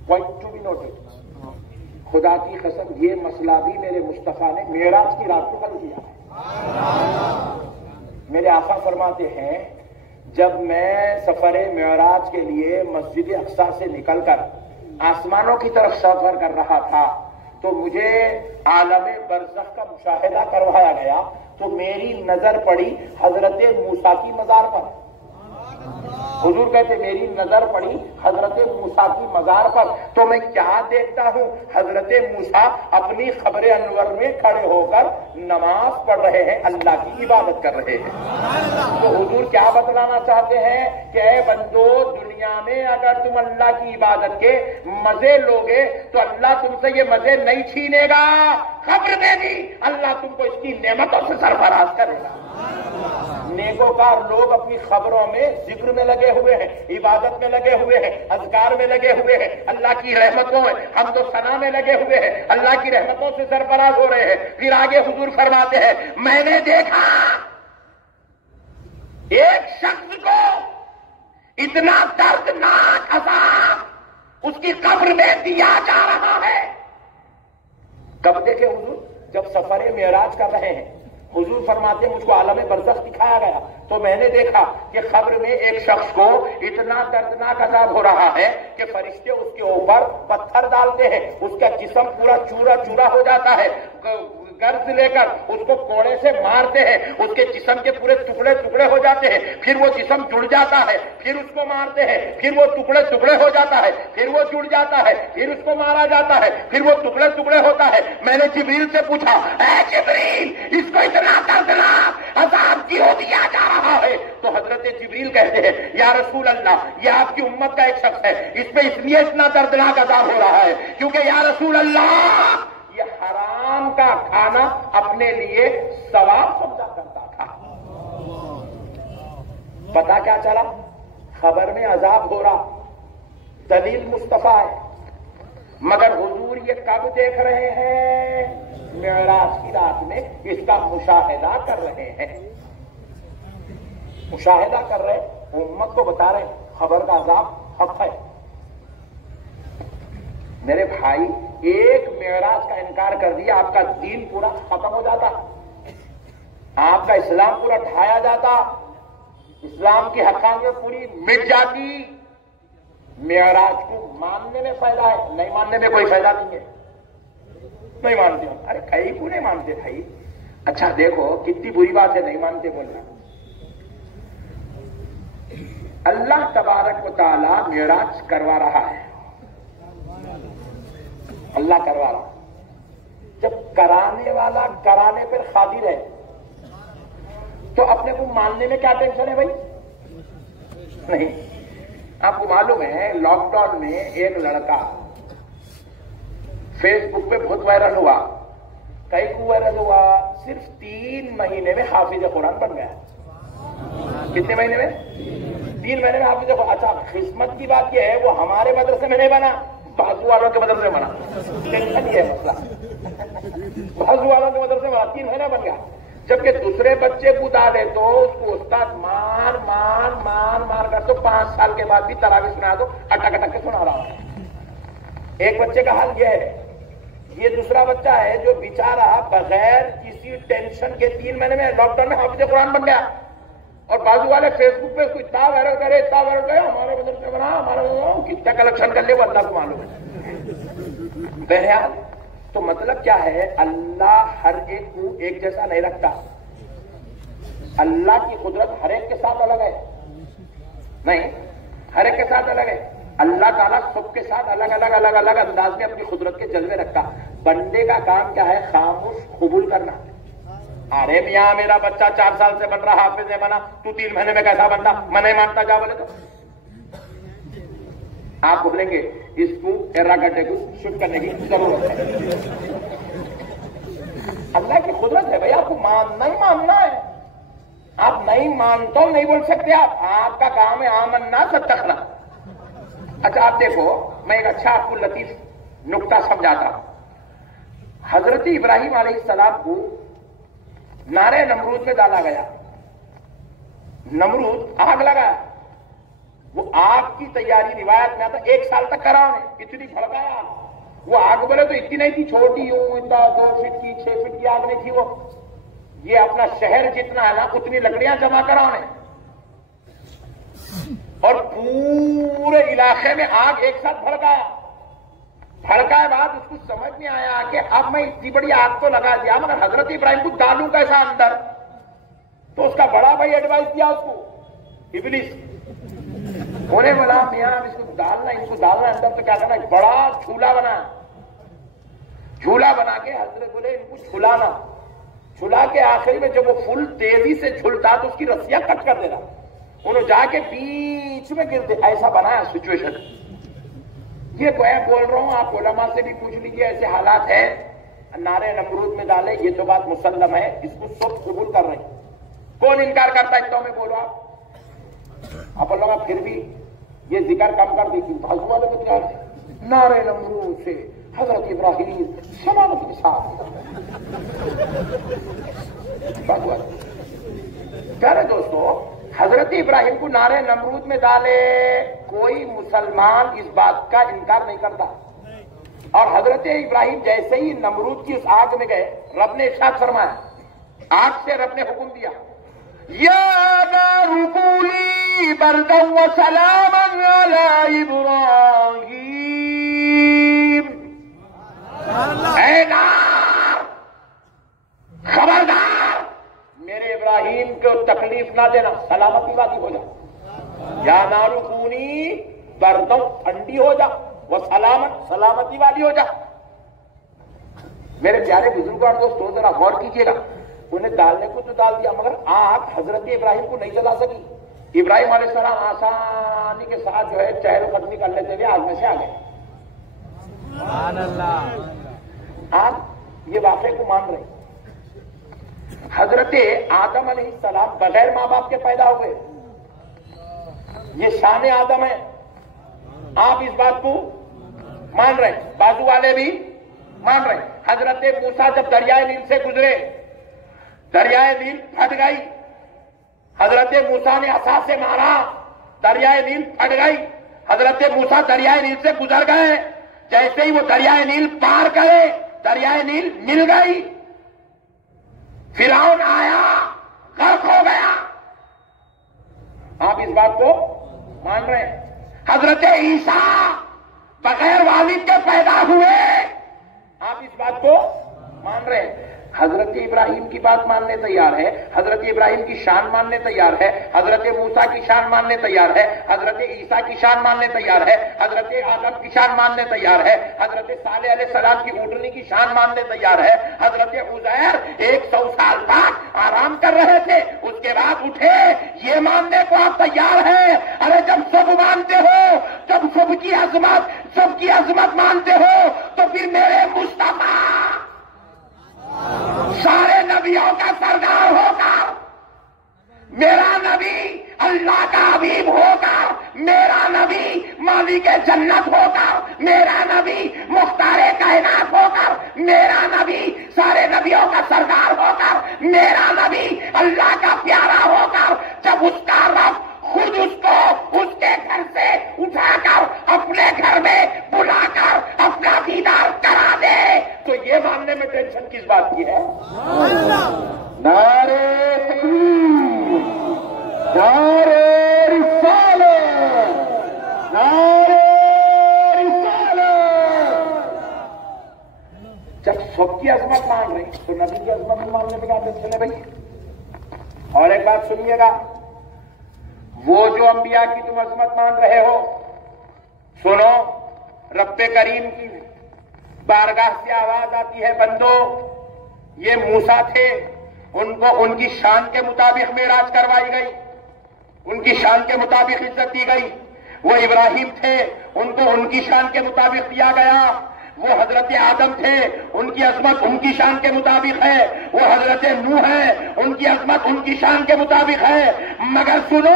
پوائنٹ ٹو بی نوٹڈ، خدا کی قسم یہ مسئلہ بھی میرے مصطفیٰ نے معراج کی رات کو حل کیا ہے۔ میرے آقا فرماتے ہیں جب میں سفر معراج کے لیے مسجد اقصی سے نکل کر آسمانوں کی طرف سفر کر رہا تھا تو مجھے عالم برزخ کا مشاہدہ کروایا گیا، تو میری نظر پڑی حضرت موسیٰ کی مزار پر۔ حضور کہتے میری نظر پڑی حضرت موسیٰ کی مزار پر، تو میں کیا دیکھتا ہوں، حضرت موسیٰ اپنی قبر انور میں کھڑے ہو کر نماز پڑھ رہے ہیں، اللہ کی عبادت کر رہے ہیں۔ تو حضور کیا بتلانا چاہتے ہیں کہ اے بندو، دنیا میں اگر تم اللہ کی عبادت کے مزے لوگے تو اللہ تم سے یہ مزے نہیں چھینے گا، قبر میں بھی اللہ تم کو اس کی نعمتوں سے سرفراز کرے گا۔ نیکوکار لوگ اپنی خبروں میں ذکر میں لگے ہوئے ہیں، عبادت میں لگے ہوئے ہیں، اذکار میں لگے ہوئے ہیں، اللہ کی رحمتوں میں حمد و ثنا میں لگے ہوئے ہیں، اللہ کی رحمتوں سے سرفراز ہو رہے ہیں۔ پھر آگے حضور فرماتے ہیں میں نے دیکھا ایک شخص کو اتنا دردناک عذاب اس کی قبر میں دیا جا رہا ہے۔ کب دیکھے حضور؟ جب سفر معراج کر رہے ہیں۔ حضور فرماتے مجھ کو عالم برزخ دکھایا گیا تو میں نے دیکھا کہ قبر میں ایک شخص کو اتنا دردناک عذاب ہو رہا ہے کہ فرشتے اس کے اوپر پتھر ڈالتے ہیں، اس کا جسم پورا چورا چورا ہو جاتا ہے، گرز لے کر اس کو کوڑے سے مارتے ہیں، اس کے جسم کے پورے ٹکڑے ٹکڑے ہو جاتے ہیں، پھر وہ جسم جڑ جاتا ہے، پھر اس کو مارتے ہیں، پھر وہ ٹکڑے ٹکڑے ہو جاتا ہے، پھر وہ جڑ جاتا ہے، پھر اس کو مارا جاتا ہے، پھر وہ ٹکڑے ٹکڑے ہوتا ہے۔ میں نے جبریل سے پوچھا اے جبریل اس کو اتنا دردناک عذاب کیوں دیا جا رہا ہے؟ تو حضرت جبریل کہتے ہیں یا رسول اللہ یہ آپ کی امت کا ایک شخص ہے، اس پہ اس لیے اتنا دردناک عذاب ہو رہا ہے کیونکہ یا رسول اللہ یہ حرام کا کھانا اپنے لیے ثواب سمجھا کرتا تھا۔ پتا کیا چلا؟ خبر میں عذاب ہو رہا، دلیل مصطفیٰ ہے، مگر حضور یہ کب دیکھ رہے ہیں؟ معراج کی رات میں اس کا مشاہدہ کر رہے ہیں، مشاہدہ کر رہے، امت کو بتا رہے خبر کا عذاب حق ہے۔ میرے بھائی ایک معراج کا انکار کر دیا آپ کا دین پورا ختم ہو جاتا، آپ کا اسلام پورا ڈھایا جاتا، اسلام کی حقانیت پوری مٹ جاتی۔ معراج کو ماننے میں فائدہ ہے، نہیں ماننے میں کوئی فائدہ نہیں ہے، نہیں مانتے ہم۔ ارے کئی کو نہیں مانتے بھائی، اچھا دیکھو کتنی بری بات ہے نہیں مانتے بولنا۔ اللہ تبارک و تعالی معراج کروا رہا ہے، اللہ کروا رہا، جب کرانے والا کرانے پر قادر ہے تو اپنے کو ماننے میں کیا ٹینشن ہے بھائی؟ نہیں۔ آپ کو معلوم ہے لاک ڈاؤن میں ایک لڑکا فیس بک پہ بہت وائرل ہوا، کئی کو وائرل ہوا، صرف 3 مہینے میں حافظ قرآن بن گیا۔ کتنے مہینے میں؟ 3 مہینے میں حافظ قرآن۔ اچھا قسمت کی بات یہ ہے وہ ہمارے مدرسے میں نہیں بنا، بازو والوں کے مدرسے میں بنا، ٹینشن یہ ہے مسئلہ، بازو والوں کے مدرسے میں 3 مہینے بن گیا۔ جبکہ دوسرے بچے کو ڈالے تو اس کو استاد مار مار مار مار کر تو 5 سال کے بعد بھی تراویح سنا دو، اٹک اٹک کے سنا رہا ہے۔ ایک بچے کا حال یہ ہے، یہ دوسرا بچہ ہے جو بیچارہ بغیر کسی ٹینشن کے 3 مہینے میں لاک ڈاؤن میں حافظ قرآن بن گیا، اور بازو والے فیس بک پہ اس کو اتنا وائرل کرے اتنا وائرل کرے، ہمارے مدرسے بنا ہمارے کتنا کلیکشن کر لے وہ اللہ کو معلوم ہے۔ بہرحال تو مطلب کیا ہے، اللہ ہر ایک کو ایک جیسا نہیں رکھتا، اللہ کی قدرت ہر ایک کے ساتھ الگ ہے، نہیں ہر ایک کے ساتھ الگ ہے۔ اللہ تعالیٰ سب کے ساتھ الگ الگ الگ الگ انداز میں اپنی قدرت کے جلوے رکھتا۔ بندے کا کام کیا ہے؟ خاموش قبول کرنا۔ ارے میاں میرا بچہ 4 سال سے بن رہا حافظ نہیں بنا، تو 3 مہینے میں کیسا بنتا؟ میں نہیں مانتا، جا بولے تو آپ بولیں گے اس کو ایرا گڈے کو شفٹ کرنے کی ضرورت ہے. اللہ کی قدرت ہے بھائی، آپ کو ماننا ہی ماننا ہے. آپ نہیں مانتا ہوں نہیں بول سکتے. آپ کا کام ہے آمنا صدقنا. اچھا آپ دیکھو، میں ایک اچھا آپ کو لطیف نقطہ سمجھاتا ہوں. حضرت ابراہیم علیہ السلام کو نارے نمرود میں ڈالا گیا. نمرود آگ لگا، وہ آگ کی تیاری روایت میں آتا 1 سال تک کرا انہیں، اتنی بھڑکایا. وہ آگ بولے تو اتنی نہیں تھی، چھوٹی ہوں اتنا 2 فٹ کی 6 فٹ کی آگ نہیں تھی. وہ یہ اپنا شہر جتنا ہے نا اتنی لکڑیاں جمع کرا انہیں، اور پورے علاقے میں آگ ایک ساتھ بھڑکایا. بھڑکائے بعد اس کو سمجھ میں آیا کہ اب میں اتنی بڑی آگ تو لگا دیا مگر حضرت ابراہیم کو ڈالوں کیسا اندر. تو اس کا بڑا بھائی ایڈوائز دیا اس کو، ابلیس. انہیں بولا میاں اس کو ڈالنا اندر. تو کیا کرنا، بڑا جھولا بنا. جھولا بنا کے حضرت بولے ان کو جھولانا. جھولا کے آخری میں جب وہ فل تیزی سے جھولتا تو اس کی رسیاں کٹ کر دینا. انہوں جا کے بیچ میں گرتے. ایسا بنا سچویشن. یہ بول رہا ہوں، آپ علماء سے بھی پوچھ لیجیے، ایسے حالات ہیں. نعرے نمرود میں ڈالے، یہ تو بات مسلم ہے، اس کو سب قبول کر رہے ہیں. کون انکار کرتا ہے؟ تو میں بولو آپ اللہ پھر بھی یہ ذکر کم کر دی تھی. بھازو والے کو تیار تھے نعرے نمرود سے حضرت ابراہیم سلامت کے ساتھ. پیارے دوستو، حضرت ابراہیم کو نعرے نمرود میں ڈالے، کوئی مسلمان اس بات کا انکار نہیں کرتا. اور حضرت ابراہیم جیسے ہی نمرود کی اس آگ میں گئے، رب نے ارشاد فرمایا، آگ سے رب نے حکم دیا، یا نار کونی بردا وسلاما علی ابراہیم. اے نار، خبردار میرے ابراہیم کو تکلیف نہ دینا، سلامتی والی ہو جا. یا نار کونی بردا، ٹھنڈی ہو جا، وہ سلامتی والی ہو جا. میرے پیارے بزرگان دوستوں ذرا غور کیجیے گا. انہیں ڈالنے کو تو ڈال دیا مگر آگ حضرت ابراہیم کو نہیں جلا سکی. ابراہیم علیہ السلام آسانی کے ساتھ جو ہے چہل قدمی کر لیتے ہوئے آگ میں سے آ گئے. سبحان اللہ. آپ یہ واقعے کو مان رہے ہیں. حضرت آدم علیہ السلام بغیر ماں باپ کے پیدا ہوئے، یہ شان آدم ہے. آپ اس بات کو مان رہے ہیں، بازو والے بھی مان رہے ہیں. حضرت موسیٰ جب دریائے نیل سے گزرے، دریائے نیل پھٹ گئی. حضرت موسیٰ نے عصا سے مارا، دریائے نیل پھٹ گئی. حضرت موسیٰ دریائے نیل سے گزر گئے. جیسے ہی وہ دریائے نیل پار کرے، دریائے نیل مل گئی. فرعون آیا، غرق ہو گیا. آپ اس بات کو مان رہے ہیں. حضرت عیسیٰ بغیر والد کے پیدا ہوئے، آپ اس بات کو مان رہے ہیں. حضرت ابراہیم کی بات ماننے تیار ہے، حضرت ابراہیم کی شان ماننے تیار ہے، حضرت موسیٰ کی شان ماننے تیار ہے، حضرت عیسیٰ کی شان ماننے تیار ہے، حضرت آدم کی شان ماننے تیار ہے، حضرت صالح علیہ السلام کی اونٹنی کی شان ماننے تیار ہے. حضرت عزیر 100 سال تک آرام کر رہے تھے، اس کے بعد اٹھے، یہ ماننے کو آپ تیار ہیں؟ ارے جب سب مانتے ہو، جب سب کی عظمت مانتے ہو تو پھر میرے مصطفیٰ سارے نبیوں کا سردار ہو کر، میرا نبی اللہ کا حبیب ہو کر، میرا نبی مالک جنت ہو کر، میرا نبی مختار کائنات ہو کر، میرا نبی سارے نبیوں کا سردار ہو کر، میرا نبی اللہ کا پیارا ہو کر، جب اس کا رب خود اس کو اس کے گھر سے اٹھا کر اپنے گھر میں بلا کر اپنا دیدار کرا دے، تو یہ ماننے میں ٹینشن کس بات کی ہے؟ نعرے تکبیر، نعرے رسالت، نعرے رسالت. جب سب کی عظمت مان رہی تو نبی کی عظمت بھی ماننے میں کیا ٹینشن ہے بھائی؟ اور ایک بات سنیے گا، وہ جو انبیاء کی تم عظمت مان رہے ہو، سنو، رب کریم کی بارگاہ سے آواز آتی ہے، بندو یہ موسیٰ تھے، ان کو ان کی شان کے مطابق معراج کروائی گئی، ان کی شان کے مطابق عزت دی گئی. وہ ابراہیم تھے، ان کو ان کی شان کے مطابق دیا گیا. وہ حضرت آدم تھے، ان کی عظمت ان کی شان کے مطابق ہے. وہ حضرت نوح ہے، ان کی عظمت ان کی شان کے مطابق ہے. مگر سنو،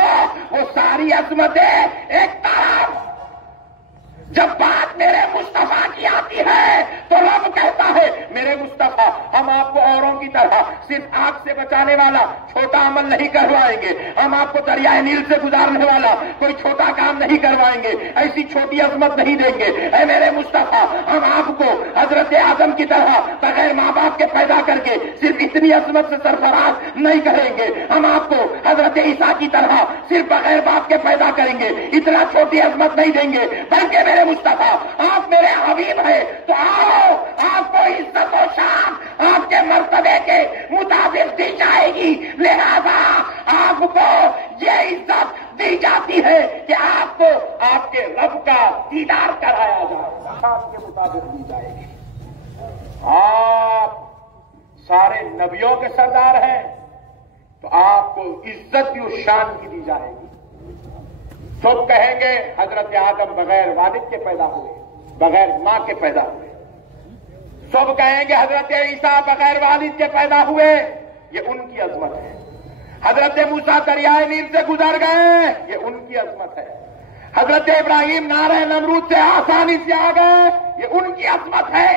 وہ ساری عظمتیں ایک طرف، جب بات میرے مصطفیٰ کی آتی ہے تو رب کہتا ہے میرے مصطفیٰ ہم آپ کو اوروں کی طرح صرف آگ سے بچانے والا چھوٹا عمل نہیں کروائیں گے، ہم آپ کو دریائے نیل سے گزارنے والا کوئی چھوٹا کام نہیں کروائیں گے، ایسی چھوٹی عظمت نہیں دیں گے. اے میرے مصطفیٰ ہم آپ کو حضرت آدم کی طرح بغیر ماں باپ کے پیدا کر کے صرف اتنی عظمت سے سرفراز نہیں کریں گے، ہم آپ کو حضرت عیسیٰ کی طرح صرف بغیر باپ کے پیدا کریں گے، اتنا چھوٹی عظمت نہیں دیں گے، بلکہ میرے مصطفیٰ آپ میرے حبیب ہیں تو آؤ آپ کو عزت و شان آپ کے مرتبے کے مطابق دی جائے گی. لہذا آپ کو یہ عزت دی جاتی ہے کہ آپ کو آپ کے رب کا دیدار کرایا جائے، آپ کے مطابق دی جائے گی. آپ سارے نبیوں کے سردار ہیں تو آپ کو عزت کی اس شان کی دی جائے گی. سب کہیں گے حضرت آدم بغیر والد کے پیدا ہوئے، بغیر ماں کے پیدا ہوئے. سب کہیں گے حضرت عیسیٰ بغیر والد کے پیدا ہوئے، یہ ان کی عظمت ہے. حضرت موسیٰ دریائے نیل سے گزر گئے، یہ ان کی عظمت ہے. حضرت ابراہیم نعرہ نمرود سے آسانی سے آ گئے، یہ ان کی عظمت ہے.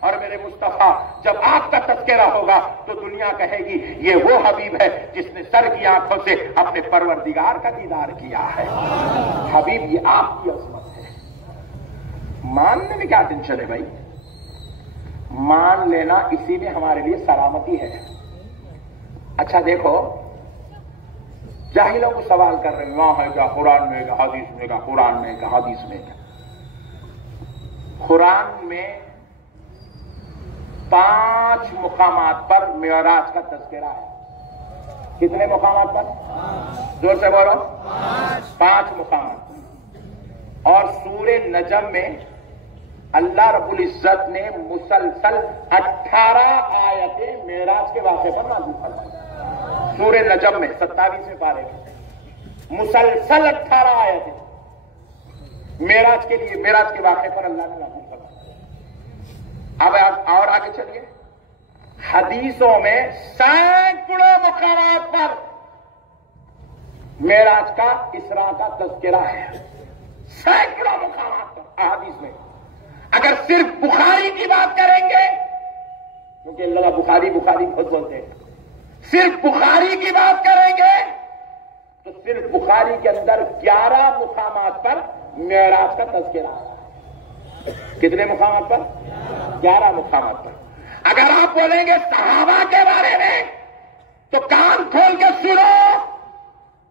اور میرے مصطفیٰ جب آپ کا تذکرہ ہوگا تو دنیا کہے گی یہ وہ حبیب ہے جس نے سر کی آنکھوں سے اپنے پروردگار کا دیدار کیا ہے. حبیب یہ آپ کی عظمت ہے. ماننے میں کیا ٹینشن ہے بھائی؟ مان لینا اسی میں ہمارے لیے سلامتی ہے. اچھا دیکھو، جاہلوں کو سوال کر رہے ہیں وہاں ہے کیا، قرآن میں کیا، حدیث میں کیا، قرآن میں کیا، حدیث میں کیا. قرآن میں 5 مقامات پر معراج کا تذکرہ ہے. کتنے مقامات پر؟ زور سے بولو. 5 مقامات. اور سورہ نجم میں اللہ رب العزت نے مسلسل 18 آیتیں معراج کے واقعے پر نازل فرمائی. سورہ نجم میں 27ویں پارے میں مسلسل 18 آیتیں معراج کے لیے، معراج کے واقعے پر اللہ نے نازل فرمائی. اب اور آگے چلیے، حدیثوں میں سینکڑوں مقامات پر معراج کا، اسراء کا تذکرہ ہے. سینکڑوں مقامات پر احادیث میں. اگر صرف بخاری کی بات کریں گے، کیونکہ اللہ بخاری خود بولتے ہیں، صرف بخاری کی بات کریں گے تو صرف بخاری کے اندر 11 مقامات پر معراج کا تذکرہ ہے. کتنے مقامات پر؟ 11 مقامات پر. اگر آپ بولیں گے صحابہ کے بارے میں تو کان کھول کے سنو،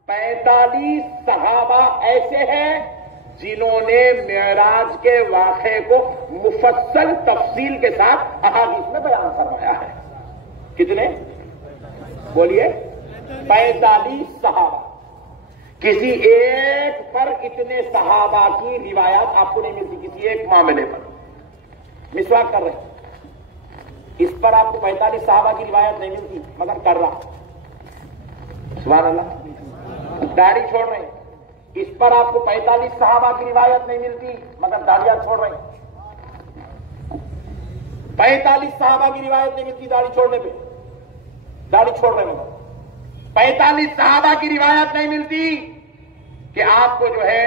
45 صحابہ ایسے ہیں جنہوں نے معراج کے واقعے کو مفصل تفصیل کے ساتھ احادیث میں بیان فرمایا ہے. کتنے؟ بولیے. 45 صحابہ. کسی ایک پر اتنے صحابہ کی روایات آپ کو نہیں ملتی، کسی ایک معاملے پر. مسواک کر رہے ہیں، اس پر آپ کو 45 صحابہ کی روایت نہیں ملتی مگر کر رہا. سبحان اللہ. داڑھی چھوڑ رہے ہیں، اس پر آپ کو 45 صحابہ کی روایت نہیں ملتی مگر داڑیاں چھوڑ رہے ہیں. 45 صحابہ کی روایت نہیں ملتی داڑھی چھوڑنے پہ، داڑھی چھوڑ رہے ہیں. 45 صحابہ کی روایت نہیں ملتی کہ آپ کو جو ہے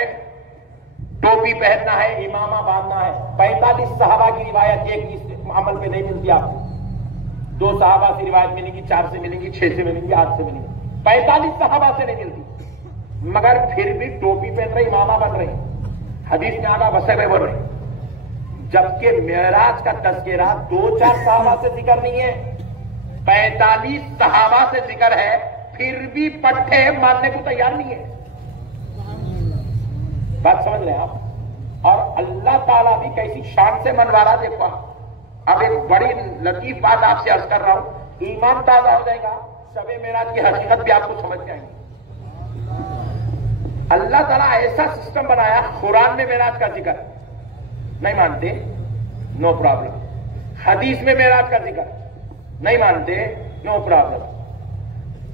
ٹوپی پہننا ہے، امامہ باندھنا ہے. 45 صحابہ کی روایت ایک اس عمل پہ نہیں ملتی آپ کو. 2 صحابہ سے روایت ملیں گی، 4 سے ملیں گی، 6 سے ملیں گی، 8 سے ملیں گی. 45 صحابہ سے نہیں ملتی مگر پھر بھی ٹوپی پہن رہے، امامہ بن رہے، حدیث میں آگا بسے میں بول رہے. جبکہ معراج کا تذکرہ 2-4 صحابہ سے ذکر نہیں ہے، 45 صحابہ سے ذکر ہے. پھر بھی پٹھے ماننے کو تیار نہیں ہے. بات سمجھ رہے ہیں آپ؟ اور اللہ تعالیٰ بھی کیسی شان سے منوالا دیکھو. اب ایک بڑی لطیف بات آپ سے عرض کر رہا ہوں، ایمان تازہ ہو جائے گا، شب معراج کی حقیقت بھی آپ کو سمجھ جائیں گے. اللہ تعالیٰ ایسا سسٹم بنایا، قرآن میں معراج کا ذکر نہیں مانتے، نو پرابلم. حدیث میں معراج کا ذکر نہیں مانتے، نو پرابلم.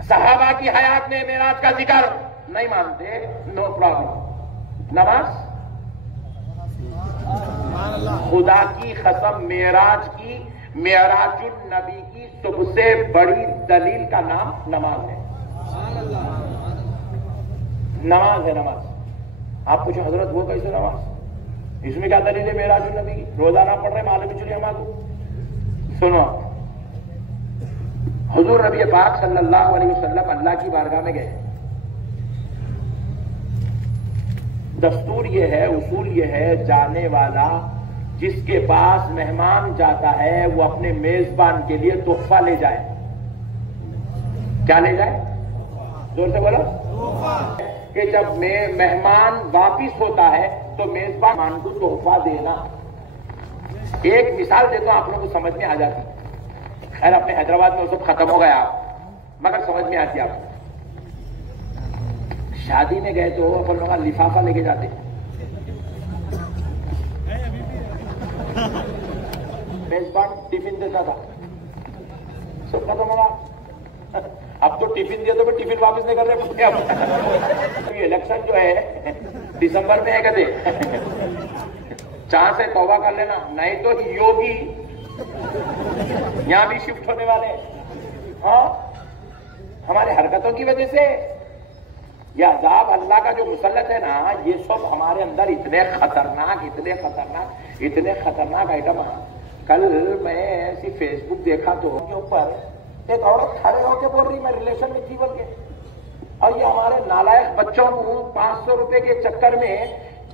صحابہ کی حیات میں معراج کا ذکر نہیں مانتے، نو پرابلم. نماز خدا کی قسم معراج النبی کی سب سے بڑی دلیل کا نام نماز ہے. نماز ہے نماز. آپ پوچھو حضرت وہ کیسے نماز؟ اس میں کیا دلیل ہے معراج النبی کی؟ روزانہ پڑھ رہے معلوم چلیے ہمارے کو. سنو، حضور نبی پاک صلی اللہ علیہ وسلم اللہ کی بارگاہ میں گئے. دستور یہ ہے، اصول یہ ہے، جانے والا جس کے پاس مہمان جاتا ہے وہ اپنے میزبان کے لیے تحفہ لے جائے. کیا لے جائے؟ زور سے بولو. کہ جب مہمان واپس ہوتا ہے تو میزبان کو تحفہ دینا. ایک مثال دیتا ہوں، آپ لوگوں کو سمجھ میں آ جاتی. خیر اپنے حیدرآباد میں وہ سب ختم ہو گیا مگر سمجھ میں آتی. آپ شادی میں گئے تو اپن لوگ لفافہ لے کے جاتے. میزبان ٹفن دیتا تھا، سب ختم ہوگا. اب تو ٹفن دیا تو پھر ٹفن واپس نہیں کر رہے. الیکشن جو ہے دسمبر میں ہے کہتے، چاہ سے توبہ کر لینا، نہیں تو یوگی یہاں بھی شفٹ ہونے والے. ہاں، ہمارے حرکتوں کی وجہ سے یہ عذاب اللہ کا جو مسلط ہے نا، یہ سب ہمارے اندر اتنے خطرناک آئٹم. کل میں ایسی فیس بک دیکھا تو کے اوپر ایک عورت کھڑے ہو کے بول رہی میں ریلیشن میں تھی بول کے. اور یہ ہمارے نالائق بچوں کو 500 روپے کے چکر میں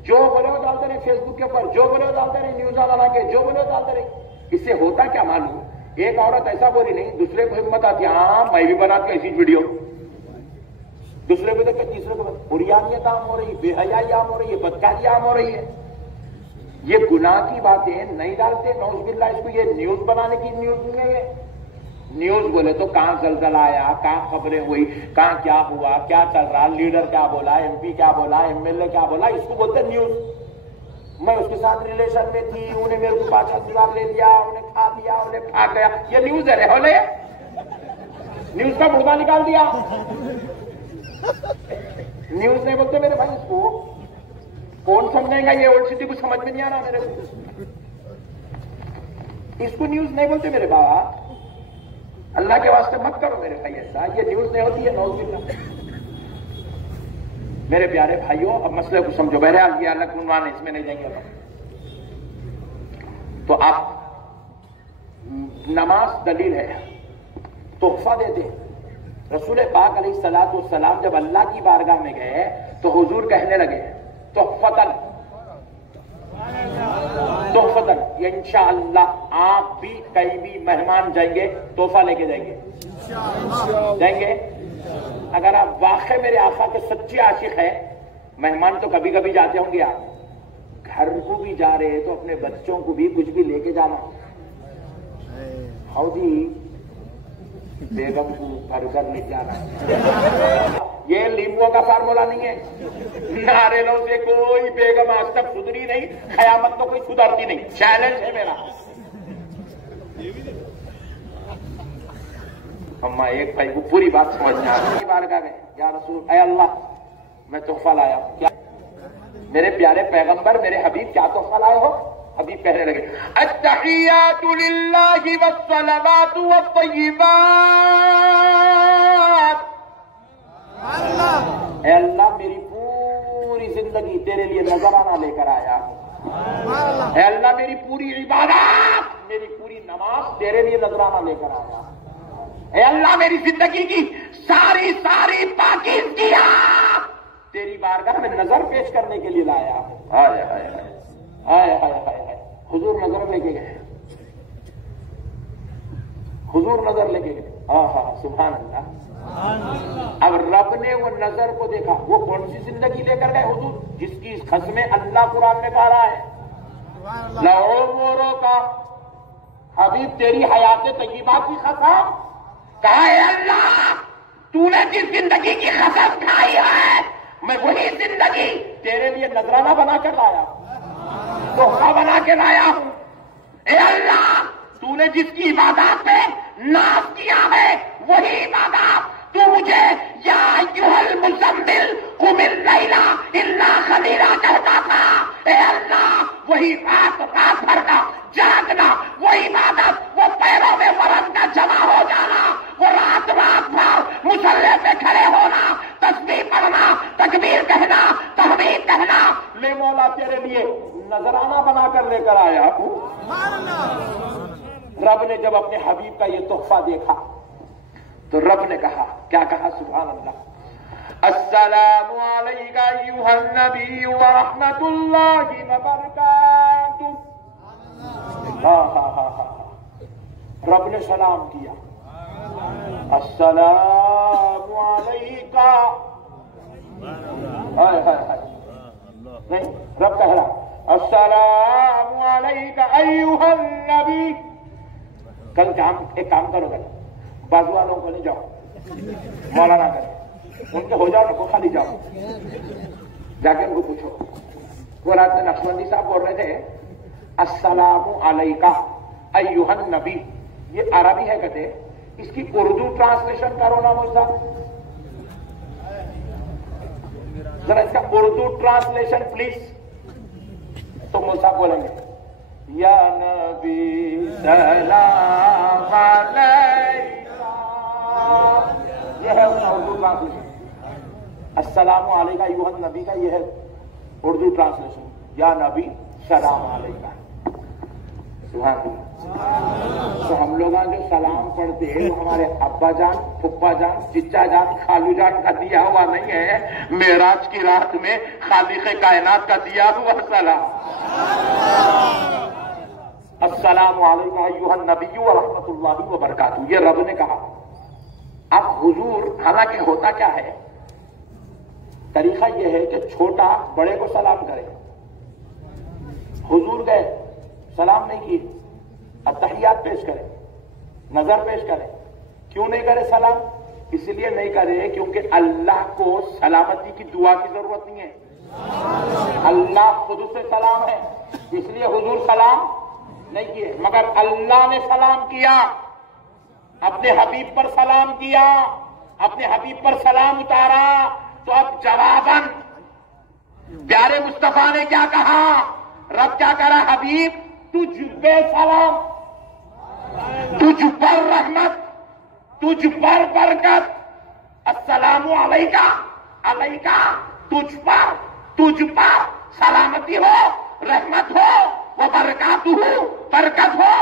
جو بولے وہ ڈالتے رہے فیس بک کے اوپر، جو بولے وہ ڈالتے رہے نیوز بنا کے، جو بولے وہ ڈالتے رہے. اس سے ہوتا کیا معلوم؟ ایک عورت ایسا بولی نہیں، دوسرے کو ہمت آتی، ہاں میں بھی بناتی ہوں ایسی ویڈیو. دوسرے کو دیکھ کے تیسرے کو بریانیت عام ہو رہی، بے حیائی عام ہو رہی ہے، بدکاری عام ہو رہی ہے. یہ گناہ کی باتیں نہیں ڈالتے. نعوذ باللہ. اس کو یہ نیوز بنانے کی نیوز نہیں ہے. نیوز بولے تو کہاں زلزلہ آیا، کہاں خبریں ہوئی، کہاں کیا ہوا، کیا چل رہا، لیڈر کیا بولا، ایم پی کیا بولا، ایم ایل اے کیا بولا، اس کو بولتے نیوز. میں اس کے ساتھ ریلیشن میں تھی، انہیں میرے کو 5,000 لے لیا، انہیں کھا دیا، انہیں بھاگ گیا. یہ نیوز ہے رہو لے، نیوز کا مردہ نکال دیا. نیوز نہیں بولتے میرے بھائی. اس کو کون سمجھیں گا؟ یہ اولڈ سٹی کو سمجھ میں نہیں آ رہا میرے کو. اس کو نیوز نہیں بولتے میرے بابا. اللہ کے واسطے مت کرو میرے بھائی ایسا. یہ نیوز نہیں ہوتی ہے. نعوذ باللہ. میرے پیارے بھائیوں، اب مسئلے کو سمجھو. بہرحال یہ الگ عنوان ہے، اس میں نہیں جائیں گے. تو آپ نماز دلیل ہے، تحفہ دیتے. رسول پاک علیہ الصلوۃ والسلام جب اللہ کی بارگاہ میں گئے تو حضور کہنے لگے تحفتن، یہ انشاءاللہ آپ بھی کہیں بھی مہمان جائیں گے تحفہ لے کے جائیں گے. جائیں گے. اگر آپ واقعی میرے آقا کے سچے عاشق ہیں، مہمان تو کبھی کبھی جاتے ہوں گے. آپ گھر کو بھی جا رہے تو اپنے بچوں کو بھی کچھ بھی لے کے جانا. ہاؤ جی بیگم کو گھر گھر لے جانا. یہ لیمبو کا فارمولا نہیں ہے. ناریلوں سے کوئی بیگم آج تک سدھری نہیں، قیامت تو کوئی سدھرتی نہیں. چیلنج ہے میرا. اما ایک بھائی کو پوری بات سمجھ میں آ رہی. بارگاہ میں یا رسول، اے اللہ میں تحفہ لایا ہوں. کیا میرے پیارے پیغمبر، میرے حبیب، کیا تحفہ لائے ہو؟ حبیب کہنے لگے التحیات للہ والصلوات والطیبات. اے اللہ میری پوری زندگی تیرے لیے نذرانہ لے کر آیا. اے اللہ میری پوری عبادات، میری پوری نماز تیرے لیے نذرانہ لے کر آیا. اے اللہ میری زندگی کی ساری پاکیزگیاں تیری بارگاہ میں نظر پیش کرنے کے لیے لایا. ہائے ہائے ہائے ہائے ہائے. حضور نظر لے کے گئے. حضور نظر لے کے گئے. آہا سبحان اللہ. اب رب نے وہ نظر کو دیکھا. وہ کون سی زندگی لے کر گئے حضور؟ جس کی قسمیں اللہ قرآن میں کہہ رہا ہے لعمرو کا حبیب تیری حیات طیبہ کی قسم. کہا ہے اللہ تو نے جس زندگی کی قسم کھائی ہے میں وہی زندگی تیرے لیے نذرانہ بنا کر لایا، تحفہ بنا کے لایا ہوں. اے اللہ تو نے جس کی عبادات پہ ناز کیا ہے وہی عبادات تو تو مجھے یا ایھا المزمل قم اللیل الا قلیلا کہتا تھا، اے اللہ وہی رات بھر کا جاگنا، وہ عبادت، وہ پیروں میں ورم کا جمع ہو جانا، وہ رات بھر مصلی پہ کھڑے ہونا، تسبیح پڑھنا، تکبیر کہنا، تحمید کہنا، لے مولا تیرے لیے نذرانہ بنا کر لے کر آیا ہوں۔ رب نے جب اپنے حبیب کا یہ تحفہ دیکھا تو رب نے کہا، کیا کہا؟ سبحان اللہ، السلام علیک ایھا النبی ورحمۃ اللہ وبرکاتہ۔ رب نے سلام کیا، السلام علیک، نہیں، رب کہہ رہا السلام علیک ایھا النبی۔ کل ایک کام کرو گے، بازو والوں کو نہیں جاؤ، مولانا کرے ان کے ہو جاؤ نا، کو خالی جاؤ، جا کے ان کو پوچھو۔ وہ رات میں نقشبندی صاحب بول رہے تھے السلام علیکہ ایھا النبی، یہ عربی ہے کہتے، اس کی اردو ٹرانسلیشن کرو نا مولانا، ذرا اس کا اردو ٹرانسلیشن پلیز۔ تو مولانا بولیں گے یا نبی سلام علیکہ، یہ ہے اس کا اردو ٹرانسلیشن۔ السلام علیکہ ایھا النبی کا یہ ہے اردو ٹرانسلیشن، یا نبی سلام علیکہ۔ سبحان اللہ۔ تو ہم لوگ جو سلام پڑھتے ہیں وہ ہمارے ابا جان، پھپھا جان، چچا جان، خالو جان کا دیا ہوا نہیں ہے، معراج کی رات میں خالق کائنات کا دیا ہوا سلام۔ السلام علیکم ایھا النبی ورحمۃ اللہ وبرکاتہ، یہ رب نے کہا۔ اب حضور، حالانکہ ہوتا کیا ہے، طریقہ یہ ہے کہ چھوٹا بڑے کو سلام کرے۔ حضور گئے، سلام نہیں کیے، التحیات پیش کرے، نظر پیش کرے۔ کیوں نہیں کرے سلام؟ اس لیے نہیں کرے کیونکہ اللہ کو سلامتی کی دعا کی ضرورت نہیں ہے، اللہ خود سے سلام ہے، اس لیے حضور سلام نہیں کیے۔ مگر اللہ نے سلام کیا، اپنے حبیب پر سلام کیا، اپنے حبیب پر سلام اتارا۔ تو اب جواباً پیارے مصطفیٰ نے کیا کہا؟ رب کیا کہہ رہا؟ حبیب تجھ پہ سلام، تجھ پر رحمت، تجھ پر برکت، السلام علیکہ، علیکہ، تجھ پر سلامتی ہو، رحمت ہو، وہ برکات ہو، برکت ہو۔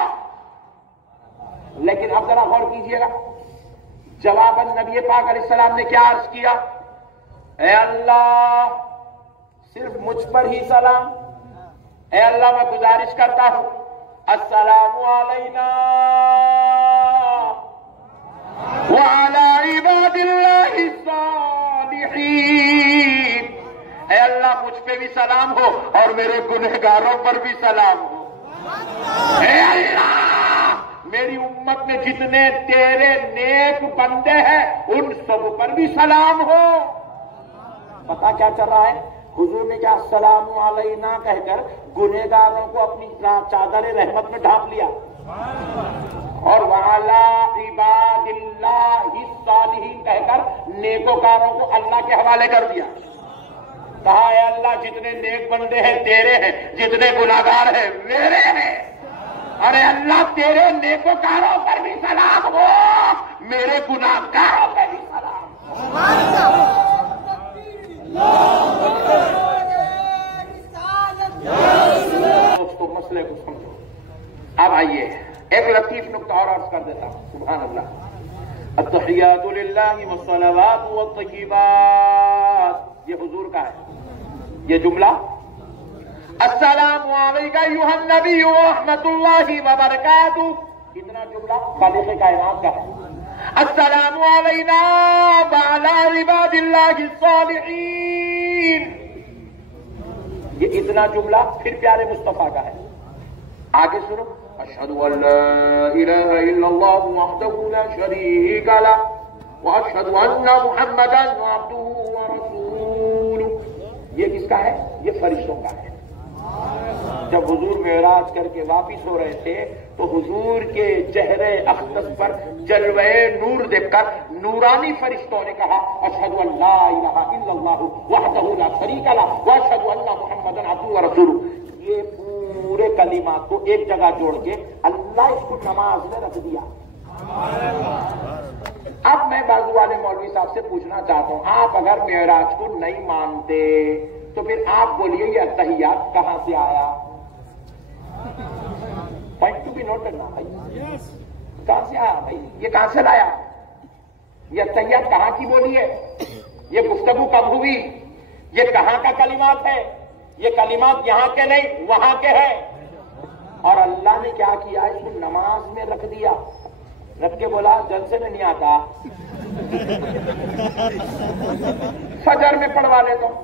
لیکن اب ذرا غور کیجئے گا، جواباً نبی پاک علیہ السلام نے کیا عرض کیا؟ اے اللہ صرف مجھ پر ہی سلام، اے اللہ میں گزارش کرتا ہوں السلام علینا وعلی عباد اللہ الصالحین، اے اللہ مجھ پہ بھی سلام ہو اور میرے گنہگاروں پر بھی سلام ہو۔ اے اللہ میری امت میں جتنے تیرے نیک بندے ہیں ان سب پر بھی سلام ہو۔ پتا کیا چل رہا ہے؟ حضور نے کیا السلام علینا کہہ کر گنہگاروں کو اپنی چادر رحمت میں ڈھانپ لیا، اور وعلی عباد اللہ الصالحین کہہ کر نیکوکاروں کو اللہ کے حوالے کر دیا۔ کہا اے اللہ جتنے نیک بندے ہیں تیرے ہیں، جتنے گناہگار ہیں میرے ہیں، ارے اللہ تیرے نیکوکاروں پر بھی سلام ہو، میرے گناہگاروں پر بھی سلام ہو۔ دوستو مسئلے کو سمجھو۔ اب آئیے ایک لطیف نکتہ اور عرض کر دیتا ہوں۔ سبحان اللہ، التحیات للہ والصلوات والطیبات، یہ حضور کا ہے یہ جملہ۔ السلام علیکم ایھا النبی ورحمۃ اللہ وبرکاتہ، اتنا جملہ خالق کائنات کا ہے۔ السلام علینا وعلی عباد اللہ الصالحین، یہ اتنا جملہ پھر پیارے مصطفیٰ کا ہے۔ آگے سنو، اشہد ان لا الہ الا اللہ وحدہ لا شریک لہ واشہد ان محمدا عبدہ ورسولہ، یہ کس کا ہے؟ یہ فرشتوں کا ہے۔ جب حضور معراج کر کے واپس ہو رہے تھے تو حضور کے چہرے اقدس پر جلوہ نور دیکھ کر نورانی فرشتوں نے کہا اشہد ان لا الہ الا اللہ وحدہ لا شریک لہ واشہد ان محمدا عبدہ ورسولہ. یہ پورے کلمات کو ایک جگہ جوڑ کے اللہ اس کو نماز میں رکھ دیا. اب میں بازو والے مولوی صاحب سے پوچھنا چاہتا ہوں، آپ اگر معراج کو نہیں مانتے تو پھر آپ بولیے یہ اتحیات کہاں سے آیا؟ پوائنٹ ٹو بی نوٹ کرنا بھائی، کہاں سے آیا بھائی؟ یہ کہاں سے لایا؟ یہ اتحیات کہاں کی بولی ہے؟ یہ گفتگو کب ہوئی؟ یہ کہاں کا کلمات ہے؟ یہ کلمات یہاں کے نہیں وہاں کے ہیں. اور اللہ نے کیا کیا؟ اس کو نماز میں رکھ دیا. رکھ کے بولا جلسے میں نہیں آتا، فجر میں پڑھوا لیتا ہوں.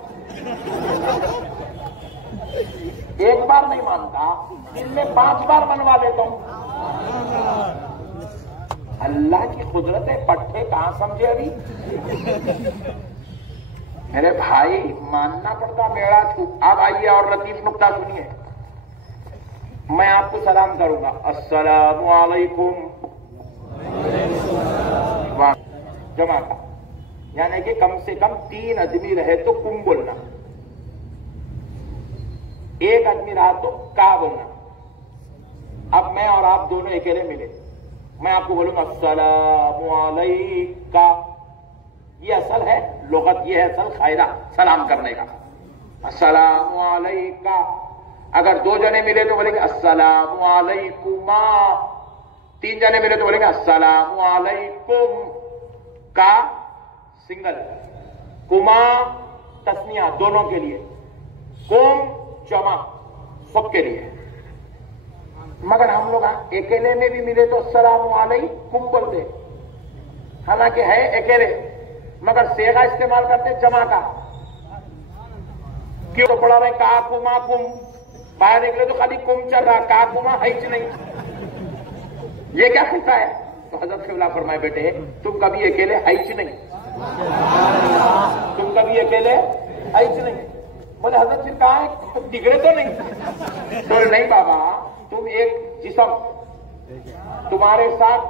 ایک بار نہیں مانتا، دن میں 5 بار منوا لیتا ہوں. اللہ کی قدرت ہے، پٹھے کہاں سمجھے ابھی؟ میرے بھائی ماننا پڑتا معراج کو. اب آئیے اور لطیف نقطہ سنیے. میں آپ کو سلام کروں گا، السلام علیکم، جمع کا یعنی کہ کم سے کم 3 آدمی رہے تو کم بولنا، 1 آدمی رہا تو کا بولنا. اب میں اور آپ دونوں اکیلے ملے، میں آپ کو بولوں گا السلام علیکم. یہ اصل ہے لغت، یہ ہے اصل قاعدہ سلام کرنے کا، السلام علیکم. اگر 2 جنے ملے تو بولیں گے السلام علیکما، 3 جنے ملے تو بولیں گے السلام علیکم. کا سنگل، کما تسنیہ دونوں کے لیے، کم جمع سب کے لیے. مگر ہم لوگ اکیلے میں بھی ملے تو السلام علیکم بولتے، حالانکہ ہے اکیلے، مگر سیغہ استعمال کرتے جمع کا. کیوں تو پڑھا رہے کا کما کم، باہر نکلے تو خالی کم چل رہا، کا کما ہیچ نہیں. یہ کیا خطہ ہے؟ تو حضرت قبلہ فرمائے بیٹے تم کبھی اکیلے ہیچ نہیں، تم کبھی اکیلے ہیچ نہیں. بولے حضرت پھر کہاں ہے، بگڑے تو نہیں؟ بولے نہیں بابا، تم ایک جسم، تمہارے ساتھ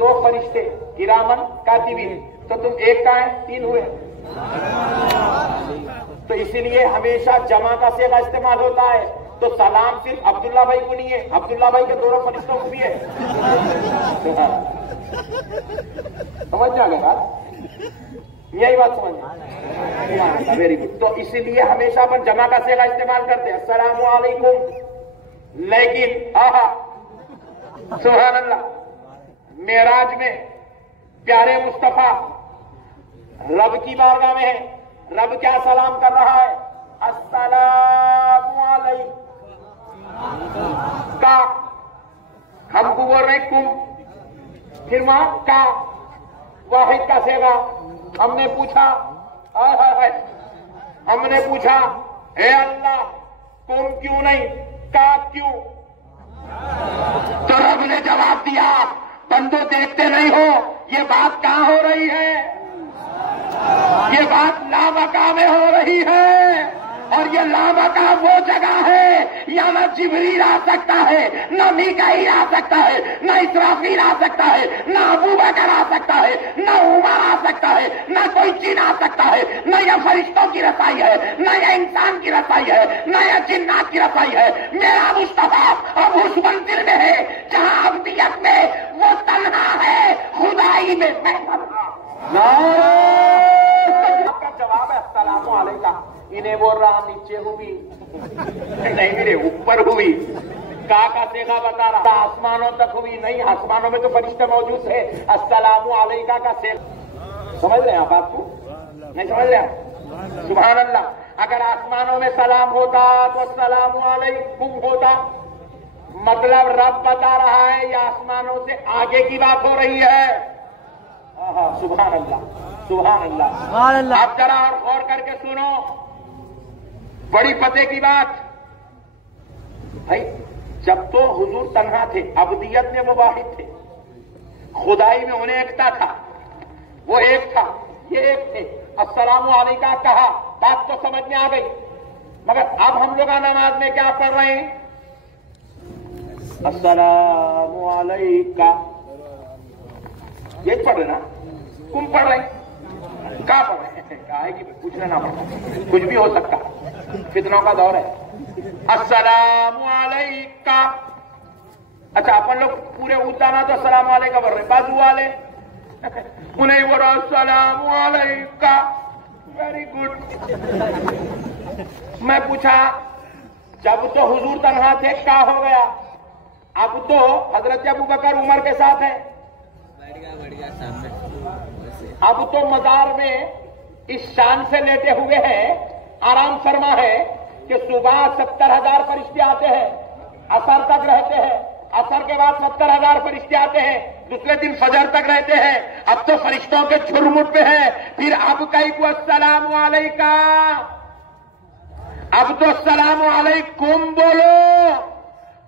2 فرشتے کرامن کاتبین، تو تم ایک کا ہے 3 ہوئے. تو اسی لیے ہمیشہ جمع کا صیغہ استعمال ہوتا ہے. تو سلام صرف عبداللہ بھائی کو نہیں ہے، عبداللہ بھائی کے دونوں فرشتوں کو بھی ہے. سمجھ جا گیا بات؟ یہی بات سمجھ میں ویری گڈ. تو اسی لیے ہمیشہ اپن جمع کا صیغہ استعمال کرتے ہیں السلام علیکم. لیکن سبحان اللہ، معراج میں پیارے مصطفیٰ رب کی بارگاہ میں ہے. رب کیا سلام کر رہا ہے؟ السلام علیکم. کا ہم کو بول رہے کم، پھر وہاں کا واحد کا صیغہ. ہم نے پوچھا اے اللہ کم کیوں نہیں، کا کیوں؟ تو رب نے جواب دیا بندو دیکھتے نہیں ہو یہ بات کہاں ہو رہی ہے؟ یہ بات لامکہ میں ہو رہی ہے. اور یہ لامکہ وہ جگہ ہے یہاں نہ جبریل آ سکتا ہے، نہ میکائیل آ سکتا ہے، نہ اسرافیل آ سکتا ہے، نہ ابو بکر آ سکتا ہے، نہ عمر آ سکتا ہے، نہ کوئی جن آ سکتا ہے. نہ یہ فرشتوں کی رسائی ہے، نہ یہ انسان کی رسائی ہے، نہ یہ جنات کی رسائی ہے. میرا مصطفیٰ اب اس منزل میں ہے جہاں ابدیت میں وہ تنہا ہے، خدائی میں میں کا جواب ہے السلام علیکم. انہیں بول رہا نیچے ہوئی نہیں میرے اوپر ہوئی. کا صیغہ بتا رہا آسمانوں تک ہوئی نہیں، آسمانوں میں تو فرشتے موجود ہے. السلام علیکم کا صیغہ سمجھ رہے ہیں آپ؟ آپ کو نہیں سمجھ رہے ہیں؟ سبحان اللہ. اگر آسمانوں میں سلام ہوتا تو السلام علیکم ہوتا. مطلب رب بتا رہا ہے یہ آسمانوں سے آگے کی بات ہو رہی ہے. سبحان اللہ، سبحان اللہ. آپ ذرا اور غور کر کے سنو، بڑی پتے کی بات. بھائی جب تو حضور تنہا تھے، ابدیت میں وہ واحد تھے، خدائی میں انہیں ایکتا تھا، وہ ایک تھا، یہ ایک تھے. السلام علیکم کہا، بات تو سمجھ میں آ گئی. مگر اب ہم لوگ نماز میں کیا پڑھ رہے ہیں؟ السلام علیکہ، یہ پڑھ رہے نا؟ تم پڑھ رہے کیا پڑھ رہے ہیں؟ کہا ہے کہ کچھ نہ پڑھو، کچھ بھی ہو سکتا، فتنوں کا دور ہے۔ السلام علیکہ، اچھا اپن لوگ پورے اردانا تو السلام علیکہ پڑھ رہے، بازو والے انہیں بولو السلام علیکہ، ویری گڈ۔ میں پوچھا جب تو حضور تنہا تھے کیا ہو گیا؟ اب تو حضرت ابوبکر عمر کے ساتھ ہیں، اب تو مزار میں اس شان سے لیٹے ہوئے ہیں، آرام فرما ہے کہ صبح 70,000 فرشتے آتے ہیں، عصر تک رہتے ہیں، عصر کے بعد 70,000 فرشتے آتے ہیں، دوسرے دن فجر تک رہتے ہیں۔ اب تو فرشتوں کے جھرمٹ پہ ہے، پھر اب کہیں کو السلام علیکہ، اب تو السلام علیکم بولو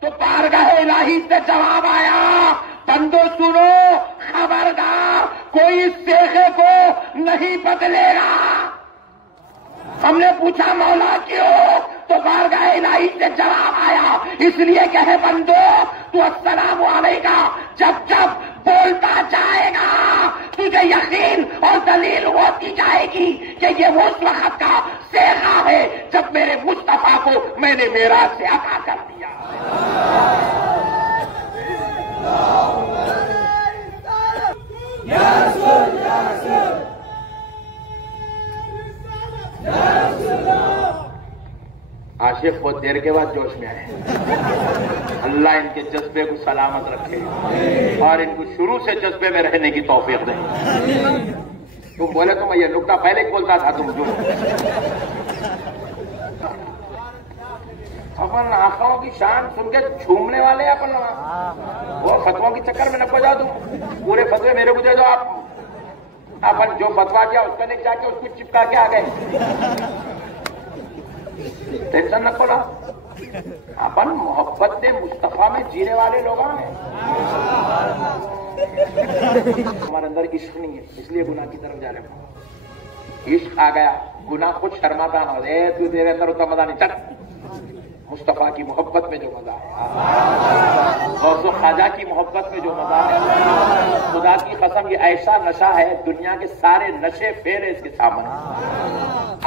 تو بارگاہ الہی سے جواب آیا، بندو سنو خبردار کوئی اس سیخے کو نہیں بدلے گا۔ ہم نے پوچھا مولا کیوں؟ تو بارگاہ الہی سے جواب آیا، اس لیے کہ ہے بندو تو السلام علیکہ جب جب بولتا جائے گا تجھے یقین اور دلیل ہوتی جائے گی کہ یہ وہ اس وقت کا سیخا ہے جب میرے مصطفیٰ کو میں نے معراج سے عطا کر دیا۔ عاشق بہت دیر کے بعد جوش میں آئے، اللہ ان کے جذبے کو سلامت رکھے اور ان کو شروع سے جذبے میں رہنے کی توفیق دے۔ تم بولے تو میں یہ نکتہ پہلے ہی بولتا تھا، تم جو اپن آنکھوں کی شان سن کے جھومنے والے ہیں اپن، وہ فتووں کے چکر میں نہ پڑ جاؤ، تم پورے فتوے میرے کو دے دو، آپ اپن جو فتوا کیا اس کا نہیں جا کے اس کو چپکا کے آ گئے، ٹینشن نہ کھولا۔ اپن محبت مصطفیٰ میں جینے والے لوگ ہیں، ہمارے اندر عشق نہیں ہے اس لیے گناہ کی طرف جا رہے ہیں۔ عشق آ گیا گناہ خود شرماتا نہ ہو، تو تیرے اندر اتنا مزہ نہیں، چل مصطفیٰ کی محبت میں جو مزہ ہے، غوث و خواجہ کی محبت میں جو مزہ ہے، خدا کی قسم یہ ایسا نشہ ہے دنیا کے سارے نشے پھیرے اس کے سامنے۔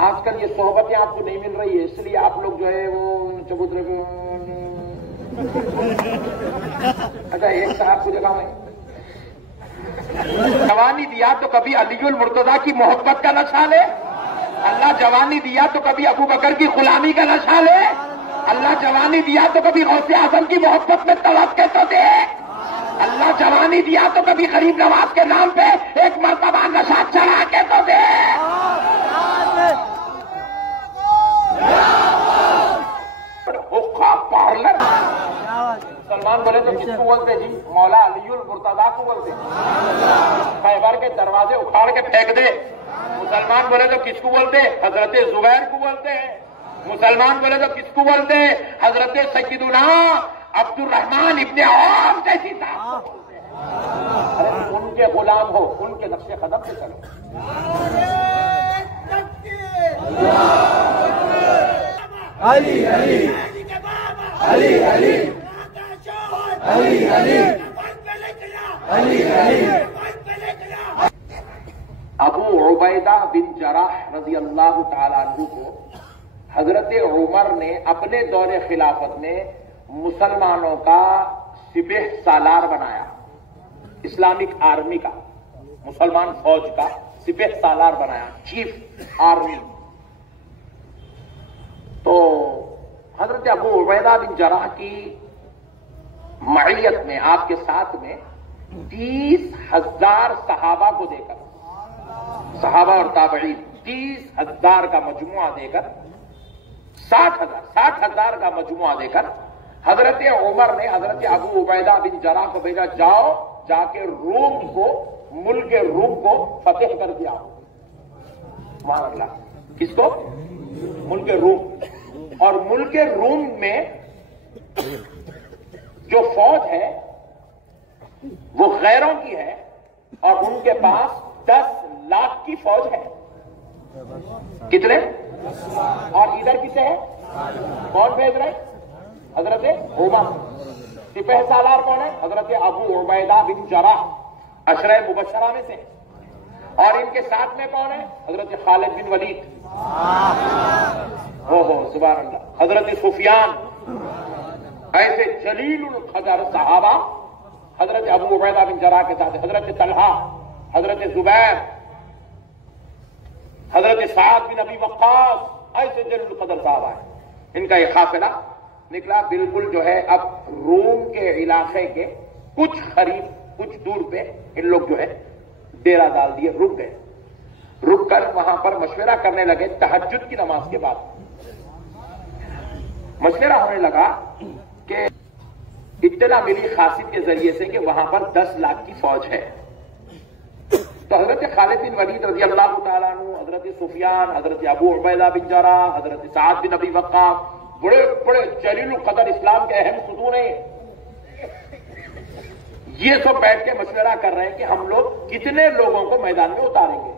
آج کل یہ صحبتیں آپ کو نہیں مل رہی ہے، اس لیے آپ لوگ جو ہے وہ چبوترے کو اچھا ایک صاحب کو جگہ میں جوانی دیا تو کبھی علی المرتضیٰ کی محبت کا نشہ لے، اللہ جوانی دیا تو کبھی ابو بکر کی غلامی کا نشہ لے، اللہ جوانی دیا تو کبھی غوث اعظم کی محبت میں طلب کے تو دے، اللہ جوانی دیا تو کبھی غریب نواز کے نام پہ ایک مرتبہ نشہ چڑھا کے تو دے۔ پارلر سلمان بولے تو کس کو بولتے جی؟ مولا علی المرتضیٰ کو بولتے، خیبر کے دروازے اکھاڑ کے پھینک دے۔ مسلمان بولے تو کس کو بولتے؟ حضرت زبیر کو بولتے ہیں۔ مسلمان بولے تو کس کو بولتے؟ حضرت سیدنا عبد الرحمن ابن عوف جیسی صاحب کو بولتے ہیں۔ ارے ان کے غلام ہو، ان کے نقش قدم سے چلو۔ علی علی علی علی علی علی علی علی۔ ابو عبیدہ بن جراح رضی اللہ تعالیٰ عنہ کو حضرت عمر نے اپنے دور خلافت میں مسلمانوں کا سپہ سالار بنایا، اسلامک آرمی کا، مسلمان فوج کا سپہ سالار بنایا، چیف آرمی۔ تو حضرت ابو عبیدہ بن جراح کی معیت میں، آپ کے ساتھ میں 30,000 صحابہ کو دے کر، صحابہ اور تابعین 30,000 کا مجموعہ دے کر، 60,000 کا مجموعہ دے کر حضرت عمر نے حضرت ابو عبیدہ بن جراح کو بھیجا، جاؤ جا کے روم کو، ملک روم کو فتح کر دیا۔ سبحان اللہ، کس کو؟ ملک روم۔ اور ملک روم میں جو فوج ہے وہ غیروں کی ہے، اور ان کے پاس 10 لاکھ کی فوج ہے۔ کتنے؟ اور ادھر کسے ہے؟ کون بھیج رہے؟ حضرت عمر. سپہ سالار کون ہے؟ حضرت ابو عبیدہ بن جراح، عشرہ مبشرہ میں سے. اور ان کے ساتھ میں کون ہے؟ حضرت خالد بن ولید. سبحان اللہ. حضرت سفیان. ایسے جلیل القدر صحابہ حضرت ابو عبیدہ بن جراح کے ساتھ، حضرت طلحہ، حضرت زبیر، حضرت سعد بن ابی وقاص، ایسے جلیل القدر صحابہ ہیں. ان کا یہ قافلہ نکلا بالکل جو ہے اب روم کے علاقے کے کچھ قریب کچھ دور پہ ان لوگ جو ہے ڈیرا ڈال دیے، رک گئے. رک کر وہاں پر مشورہ کرنے لگے. تہجد کی نماز کے بعد مشورہ ہونے لگا کہ اطلاع ملی خاصد کے ذریعے سے کہ وہاں پر 10 لاکھ کی فوج ہے. تو حضرت خالد بن ولید رضی اللہ تعالیٰ عنہ، حضرت سفیان، حضرت ابو عبیدہ بن جراح، حضرت سعد بن ابی وقاص، بڑے بڑے جلیل القدر اسلام کے اہم ستون ہیں، یہ سب بیٹھ کے مشورہ کر رہے ہیں کہ ہم لوگ کتنے لوگوں کو میدان میں اتاریں گے.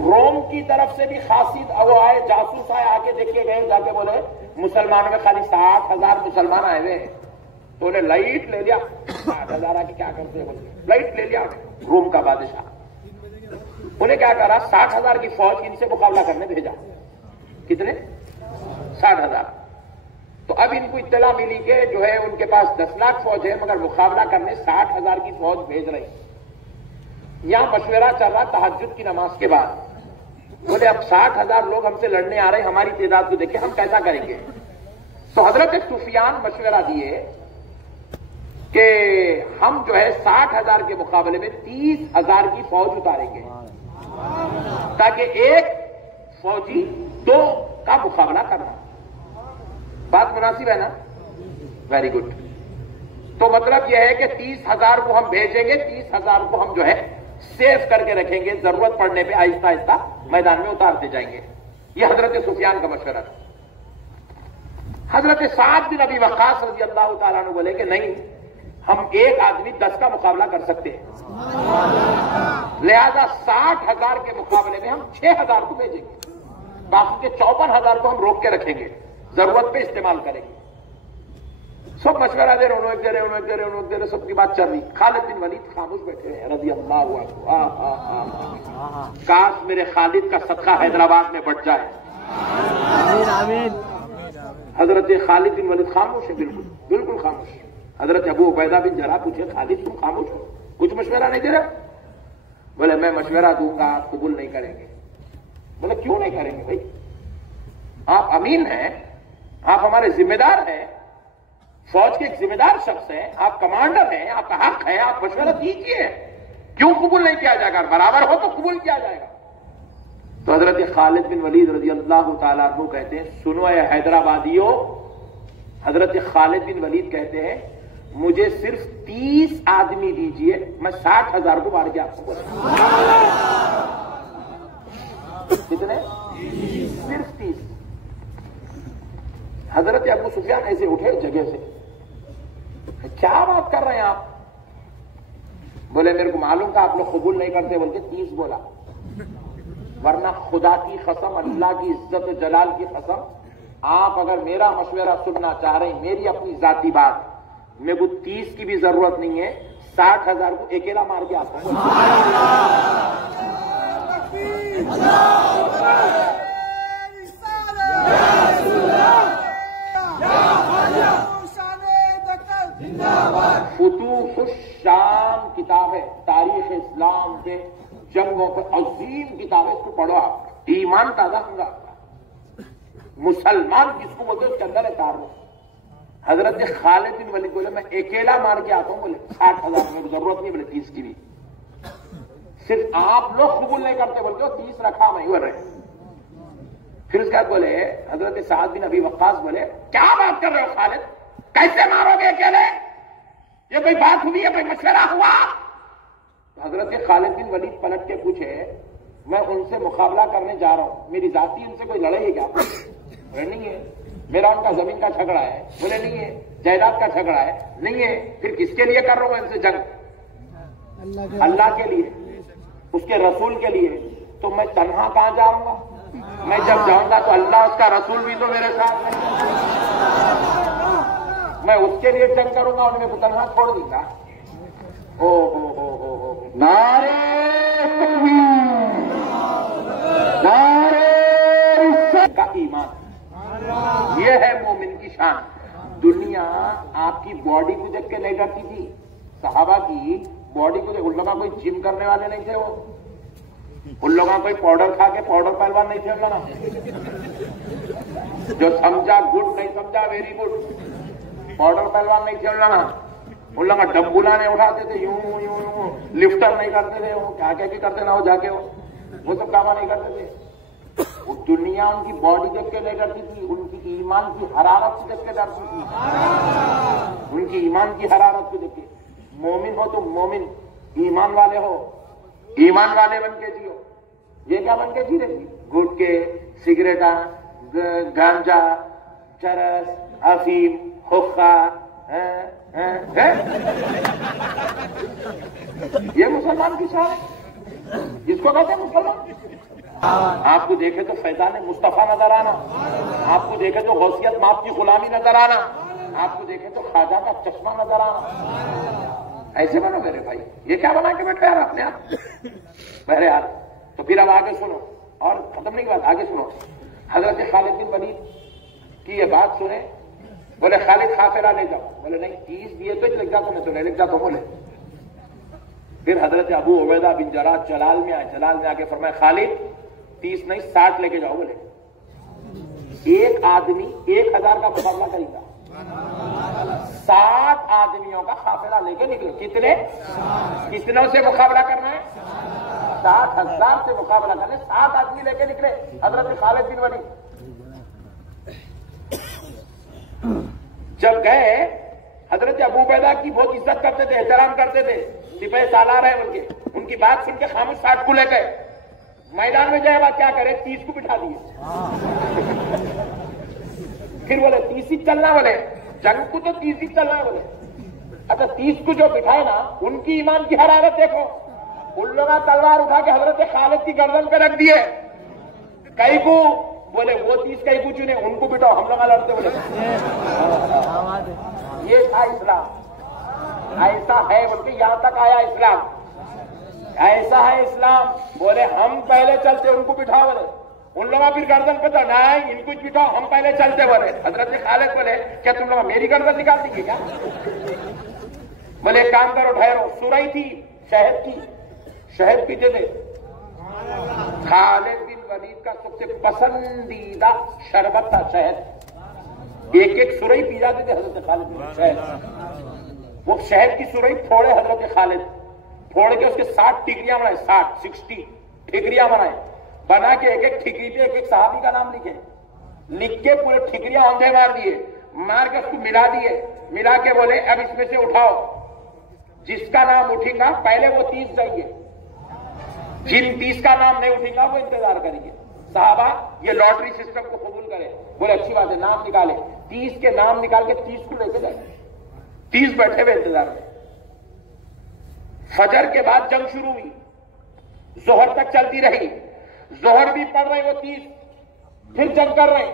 روم کی طرف سے بھی خاصی وہ آئے، جاسوس آئے، آ کے دیکھے گئے، جا کے بولے مسلمانوں میں خالی 60,000 مسلمان آئے ہوئے ہیں. تو انہیں لائٹ لے لیا. 60,000 آ کے کیا کرتے ہیں؟ لائٹ لے لیا. روم کا بادشاہ انہیں کیا کرا؟ 60,000 کی فوج ان سے مقابلہ کرنے بھیجا. کتنے؟ 60,000. تو اب ان کو اطلاع ملی کہ جو ہے ان کے پاس 10 لاکھ فوج ہے، مگر مقابلہ کرنے 60,000 کی فوج بھیج رہے. یہاں مشورہ چل رہا تہجد کی نماز کے بعد. بولے اب 60,000 لوگ ہم سے لڑنے آ رہے ہیں، ہماری تعداد کو دیکھیں ہم کیسا کریں گے. تو حضرت سفیان مشورہ دیے کہ ہم جو ہے 60,000 کے مقابلے میں 30,000 کی فوج اتاریں گے تاکہ ایک فوجی 2 کا مقابلہ کرنا. بات مناسب ہے نا؟ Very good. تو مطلب یہ ہے کہ 30,000 کو ہم بھیجیں گے، 30,000 کو ہم جو ہے سیف کر کے رکھیں گے، ضرورت پڑنے پہ آہستہ آہستہ میدان میں اتارتے جائیں گے. یہ حضرت سفیان کا مشورہ تھا. حضرت سعد بن ابی وقاص رضی اللہ تعالیٰ عنہ بولے کہ نہیں، ہم ایک آدمی 10 کا مقابلہ کر سکتے ہیں، لہذا 60,000 کے مقابلے میں ہم 6,000 کو بھیجیں گے، باقی کے 54,000 کو ہم روک کے رکھیں گے، ضرورت پہ استعمال کریں گے. سب مشورہ دے رہے، انہوں ایک دے رہے، سب کی بات چل رہی. خالد بن ولید خاموش بیٹھے ہیں رضی اللہ عنہ. کاش میرے خالد کا صدقہ حیدرآباد میں بٹ جائے. حضرت خالد بن ولید خاموش ہے، بالکل بالکل خاموش. حضرت ابو عبیدہ بن جراح پوچھے خالد تم خاموش ہو، کچھ مشورہ نہیں دے رہے؟ بولے میں مشورہ دوں گا، آپ قبول نہیں کریں گے. بولے کیوں نہیں کریں گے بھائی؟ آپ امین ہیں، آپ ہمارے ذمہ دار ہیں، فوج کے ایک ذمہ دار شخص ہیں، آپ کمانڈر ہیں، آپ کا حق ہے، آپ مشورہ دیجیے. کیوں قبول نہیں کیا جائے گا؟ برابر ہو تو قبول کیا جائے گا. تو حضرت خالد بن ولید رضی اللہ تعالیٰ عنہ کہتے ہیں سنو اے حیدرآبادیوں. حضرت خالد بن ولید کہتے ہیں مجھے صرف 30 آدمی دیجئے، میں 60,000 کو مار کے آپ کو بولا. کتنے؟ صرف 30. حضرت ابو سفیان ایسے اٹھے جگہ سے، کیا بات کر رہے ہیں آپ؟ بولے میرے کو معلوم تھا آپ لوگ قبول نہیں کرتے، بول کے 30 بولا، ورنہ خدا کی قسم، اللہ کی عزت و جلال کی قسم، آپ اگر میرا مشورہ سننا چاہ رہے ہیں، میری اپنی ذاتی بات، میرے کو 30 کی بھی ضرورت نہیں ہے، 60,000 کو اکیلا مار کے آتا ہوں. فتوح الشام کتاب ہے، تاریخ اسلام کے جنگوں پر عظیم کتاب ہے، اس کو پڑھو آپ، ایمان تازہ ہوگا آپ کا. مسلمان جس کو بولتے اس کے اندر ہے تعارف. حضرت خالد بن ولید بولے میں اکیلا مار کے آتا ہوں، بولے 60,000 میں ضرورت نہیں، بولے 30 کی بھی. صرف آپ لوگ قبول نہیں کرتے، بولتے ہو 30 رکھا میں بول رہے. پھر اس کے بعد بولے حضرت سعد بن ابی وقاص بولے کیا بات کر رہے ہو خالد، کیسے مارو گے اکیلے؟ یہ کوئی بات ہوئی ہے، کوئی مشورہ ہوا؟ حضرت خالد بن ولید پلٹ کے پوچھے میں ان سے مقابلہ کرنے جا رہا ہوں، میری ذاتی ان سے کوئی لڑائی ہے کیا؟ بولے نہیں ہے. میرا ان کا زمین کا جھگڑا ہے؟ بولے نہیں ہے. جائیداد کا جھگڑا ہے؟ نہیں ہے. پھر کس کے لیے کر رہا ہوں ان سے جنگ؟ اللہ کے لیے، اس کے رسول کے لیے. تو میں تنہا کہاں جا رہا ہوں گا؟ میں جب جاؤں گا تو اللہ اس کا رسول بھی تو میرے ساتھ ہے، میں اس کے لیے جنگ کروں گا اور میں کو تنہا چھوڑ دوں گا. نعرے تکبیر، نعرے رسالت کا ایمان، یہ ہے مومن کی شان. دنیا آپ کی باڈی کو دیکھ کے نہیں ڈرتی تھی. صحابہ کی باڈی کو دیکھ، ان لوگوں کوئی جم کرنے والے نہیں تھے، وہ ان لوگوں کوئی پاؤڈر کھا کے پاؤڈر پہلوان نہیں تھے. ان لوگوں جو سمجھا گڈ نہیں سمجھا ویری گڈ، پاؤڈر پہلوان نہیں تھے. ان لوگ ڈبولا نہیں اٹھاتے تھے، یوں یوں یوں لفٹر نہیں کرتے تھے، وہ کیا کیا کرتے نہ ہو جا کے وہ سب کام نہیں کرتے تھے. وہ دنیا ان کی باڈی دیکھ کے نہیں ڈرتی تھی، ان کی ایمان کی حرارت سے دیکھ کے ڈرتی تھی. ان کی ایمان کی حرارت کو دیکھ کے. مومن ہو تو مومن ایمان والے ہو، ایمان والے بن کے جیو. یہ کیا بن کے جی رہے تھی؟ گٹکے، سگریٹاں، گانجا، چرس، افیم، حقہ. یہ مسلمان کی شان ہے، جس کو کہتے ہیں مسلمان. آپ کو دیکھے تو فیضان مصطفیٰ نظر آنا، آپ کو دیکھے تو غوثیت ماپ کی غلامی نظر آنا، آپ کو دیکھے تو خواجہ کا چشمہ نظر آنا. ایسے بنو میرے بھائی. یہ کیا بنا کے بیٹھے یار اپنے آپ بہرحال. تو پھر اب آگے سنو، اور ختم نہیں بات، آگے سنو. حضرت خالد بن ولید کی یہ بات سنے. بولے خالد قافلہ لے جاؤ. بولے نہیں 30 دیے تو لکھ جاتا، میں تو نہیں لکھ جاتا. بولے پھر حضرت ابو عبیدہ بن جراح جلال میں آئے. جلال میں آ کے فرمایا خالد 30 نہیں 60 لے کے جاؤ. بولے ایک آدمی 1000 کا مقابلہ کرے گا، 7 آدمیوں کا قافلہ لے کے نکلے. کتنوں سے مقابلہ کرنا ہے؟ 60,000 سے مقابلہ کرنے. 7 آدمی لے کے نکلے حضرت خالد بن ولید. جب گئے حضرت ابو عبیدہ کی بہت عزت کرتے تھے، احترام کرتے تھے. سپاہی سالار ہے ان کی بات سن کے خاموش 60 کو لے گئے. میدان میں جائے بات کیا کرے، 30 کو بٹھا دیے. پھر بولے 30 ہی چلنا. بولے جنگ کو تو 30 ہی چلنا. بولے اچھا 30 کو جو بٹھائے نا ان کی ایمان کی حرارت دیکھو. ان لوگوں تلوار اٹھا کے حضرت خالد کی گردن پہ رکھ دیے. کئی کو بولے وہ 30 کئی کو چنے، ان کو بٹھاؤ، ہم لوگ لڑتے. بولے یہ تھا اسلام، ایسا ہے بول کے یہاں تک آیا اسلام. ایسا ہے اسلام. بولے ہم پہلے چلتے، ان کو بٹھاؤ. بولے ان لوگ پھر گردن پہ تو نہیں، ان کو بٹھاؤ، ہم پہلے چلتے. بولے حضرت خالد بولے کیا تم لوگ میری گردن نکال دیں گے کیا؟ بولے ایک کام کرو، ٹھہرو. سورائی تھی شہد کی، شہد پیتے تھے. خالد بن ولید کا سب سے پسندیدہ شربت تھا شہد. ایک سورائی پی جاتے تھے حضرت خالد بن شہد. وہ شہد کی سورائی پھوڑے حضرت خالد، پھوڑ کے اس کے 60 ٹھیکریاں بنائے. 60 ٹھیکریاں بنائے. بنا کے ایک ٹھیکری پہ ایک صحابی کا نام لکھے. لکھ کے پورے ٹھیکریاں اوندھے مار دیے. مار کے اس کو ملا دیے. ملا کے بولے اب اس میں سے اٹھاؤ، جس کا نام اٹھے گا پہلے وہ 30 جائیے، جن 30 کا نام نہیں اٹھے گا وہ انتظار کریں گے. صحابہ یہ لاٹری سسٹم کو قبول کرے. بولے اچھی بات ہے، نام نکالے. 30 کے نام نکال کے 30 کو لے کے جائیں. 30 بیٹھے ہوئے انتظار میں. فجر کے بعد جنگ شروع ہوئی، ظہر تک چلتی رہی. ظہر بھی پڑھ رہے وہ 30، پھر جنگ کر رہے.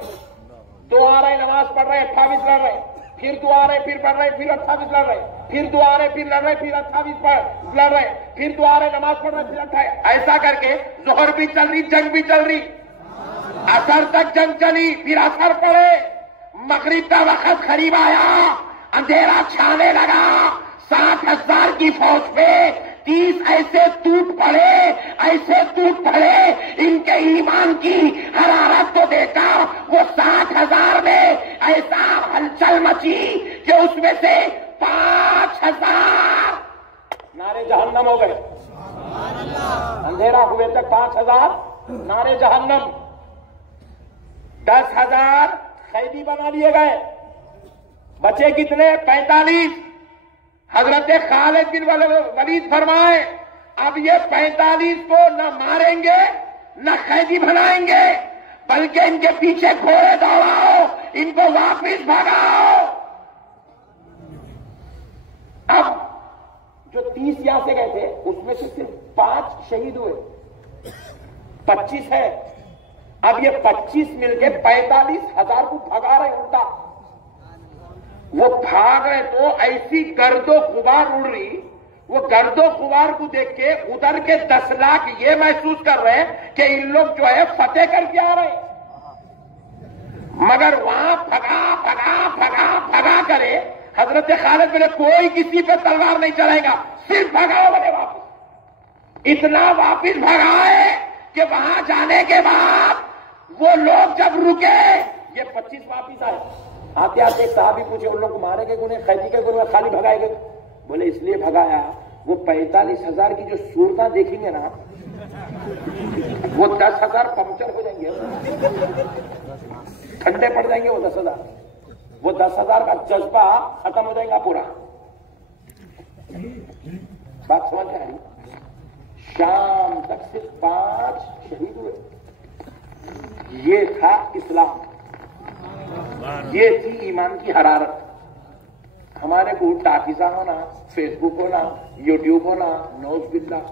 2 آ رہے نماز پڑھ رہے، 28 لڑ رہے. پھر 2 آ رہے، پھر پڑھ رہے، پھر 28 لڑ رہے. پھر 2 آ رہے، پھر لڑ رہے، پھر 28 لڑ رہے. پھر 2 آ رہے نماز پڑھ رہے، پھر 28. ایسا کر کے ظہر بھی چل رہی، جنگ بھی چل رہی. عصر تک جنگ چلی. پھر عصر پڑے، مغرب کا وقت قریب آیا، اندھیرا چھانے لگا. 60,000 کی فوج پہ 30 ایسے ٹوٹ پڑے. ان کے ایمان کی حرارت کو دیکھا. وہ 60,000 میں ایسا ہلچل مچی کہ اس میں سے 5,000 نعرے جہنم ہو گئے. اندھیرا ہوئے تک 5,000 نعرے جہنم. 10,000 قیدی بنا لیے گئے. بچے کتنے؟ 45. حضرت خالد بن ولید فرمائے اب یہ 45 کو نہ ماریں گے نہ قیدی بنائیں گے، بلکہ ان کے پیچھے گھوڑے دوڑاؤ، ان کو واپس بھگاؤ. اب جو 30 یہاں سے گئے تھے اس میں سے صرف 5 شہید ہوئے. 25 ہے. اب یہ 25 مل کے 45,000 کو بھگا رہے الٹا. وہ بھاگ رہے تو ایسی گرد و غبار اڑ رہی, وہ گرد و غبار کو دیکھ کے ادھر کے 10 لاکھ یہ محسوس کر رہے ہیں کہ ان لوگ جو ہے فتح کر کے آ رہے ہیں. مگر وہاں بھگا بھگا بھگا بھگا کرے حضرت خالد بولے کوئی کسی پہ تلوار نہیں چلائے گا, صرف بھگاؤ بولے واپس. اتنا واپس بھگائے کہ وہاں جانے کے بعد وہ لوگ جب رکے یہ 25 واپس آئے. آتے آتے ایک صحابی پوچھے ان لوگ کو مارے گئے گنے, قیدی کے گنے, خالی بھگائے گئے؟ بولے اس لیے بھگایا وہ 45,000 کی جو صورتیں دیکھیں گے نا وہ 10,000 پنکچر ہو جائیں گے, ٹھنڈے پڑ جائیں گے وہ 10,000. وہ 10,000 کا جذبہ ختم ہو جائے گا پورا. بات سمجھ آئی؟ شام تک صرف 5 شہید ہوئے. یہ تھا اسلام, یہ تھی ایمان کی حرارت. ہمارے کو ٹاکیزہ ہونا, فیس بک ہونا, یوٹیوب ہونا, نوز باللہ.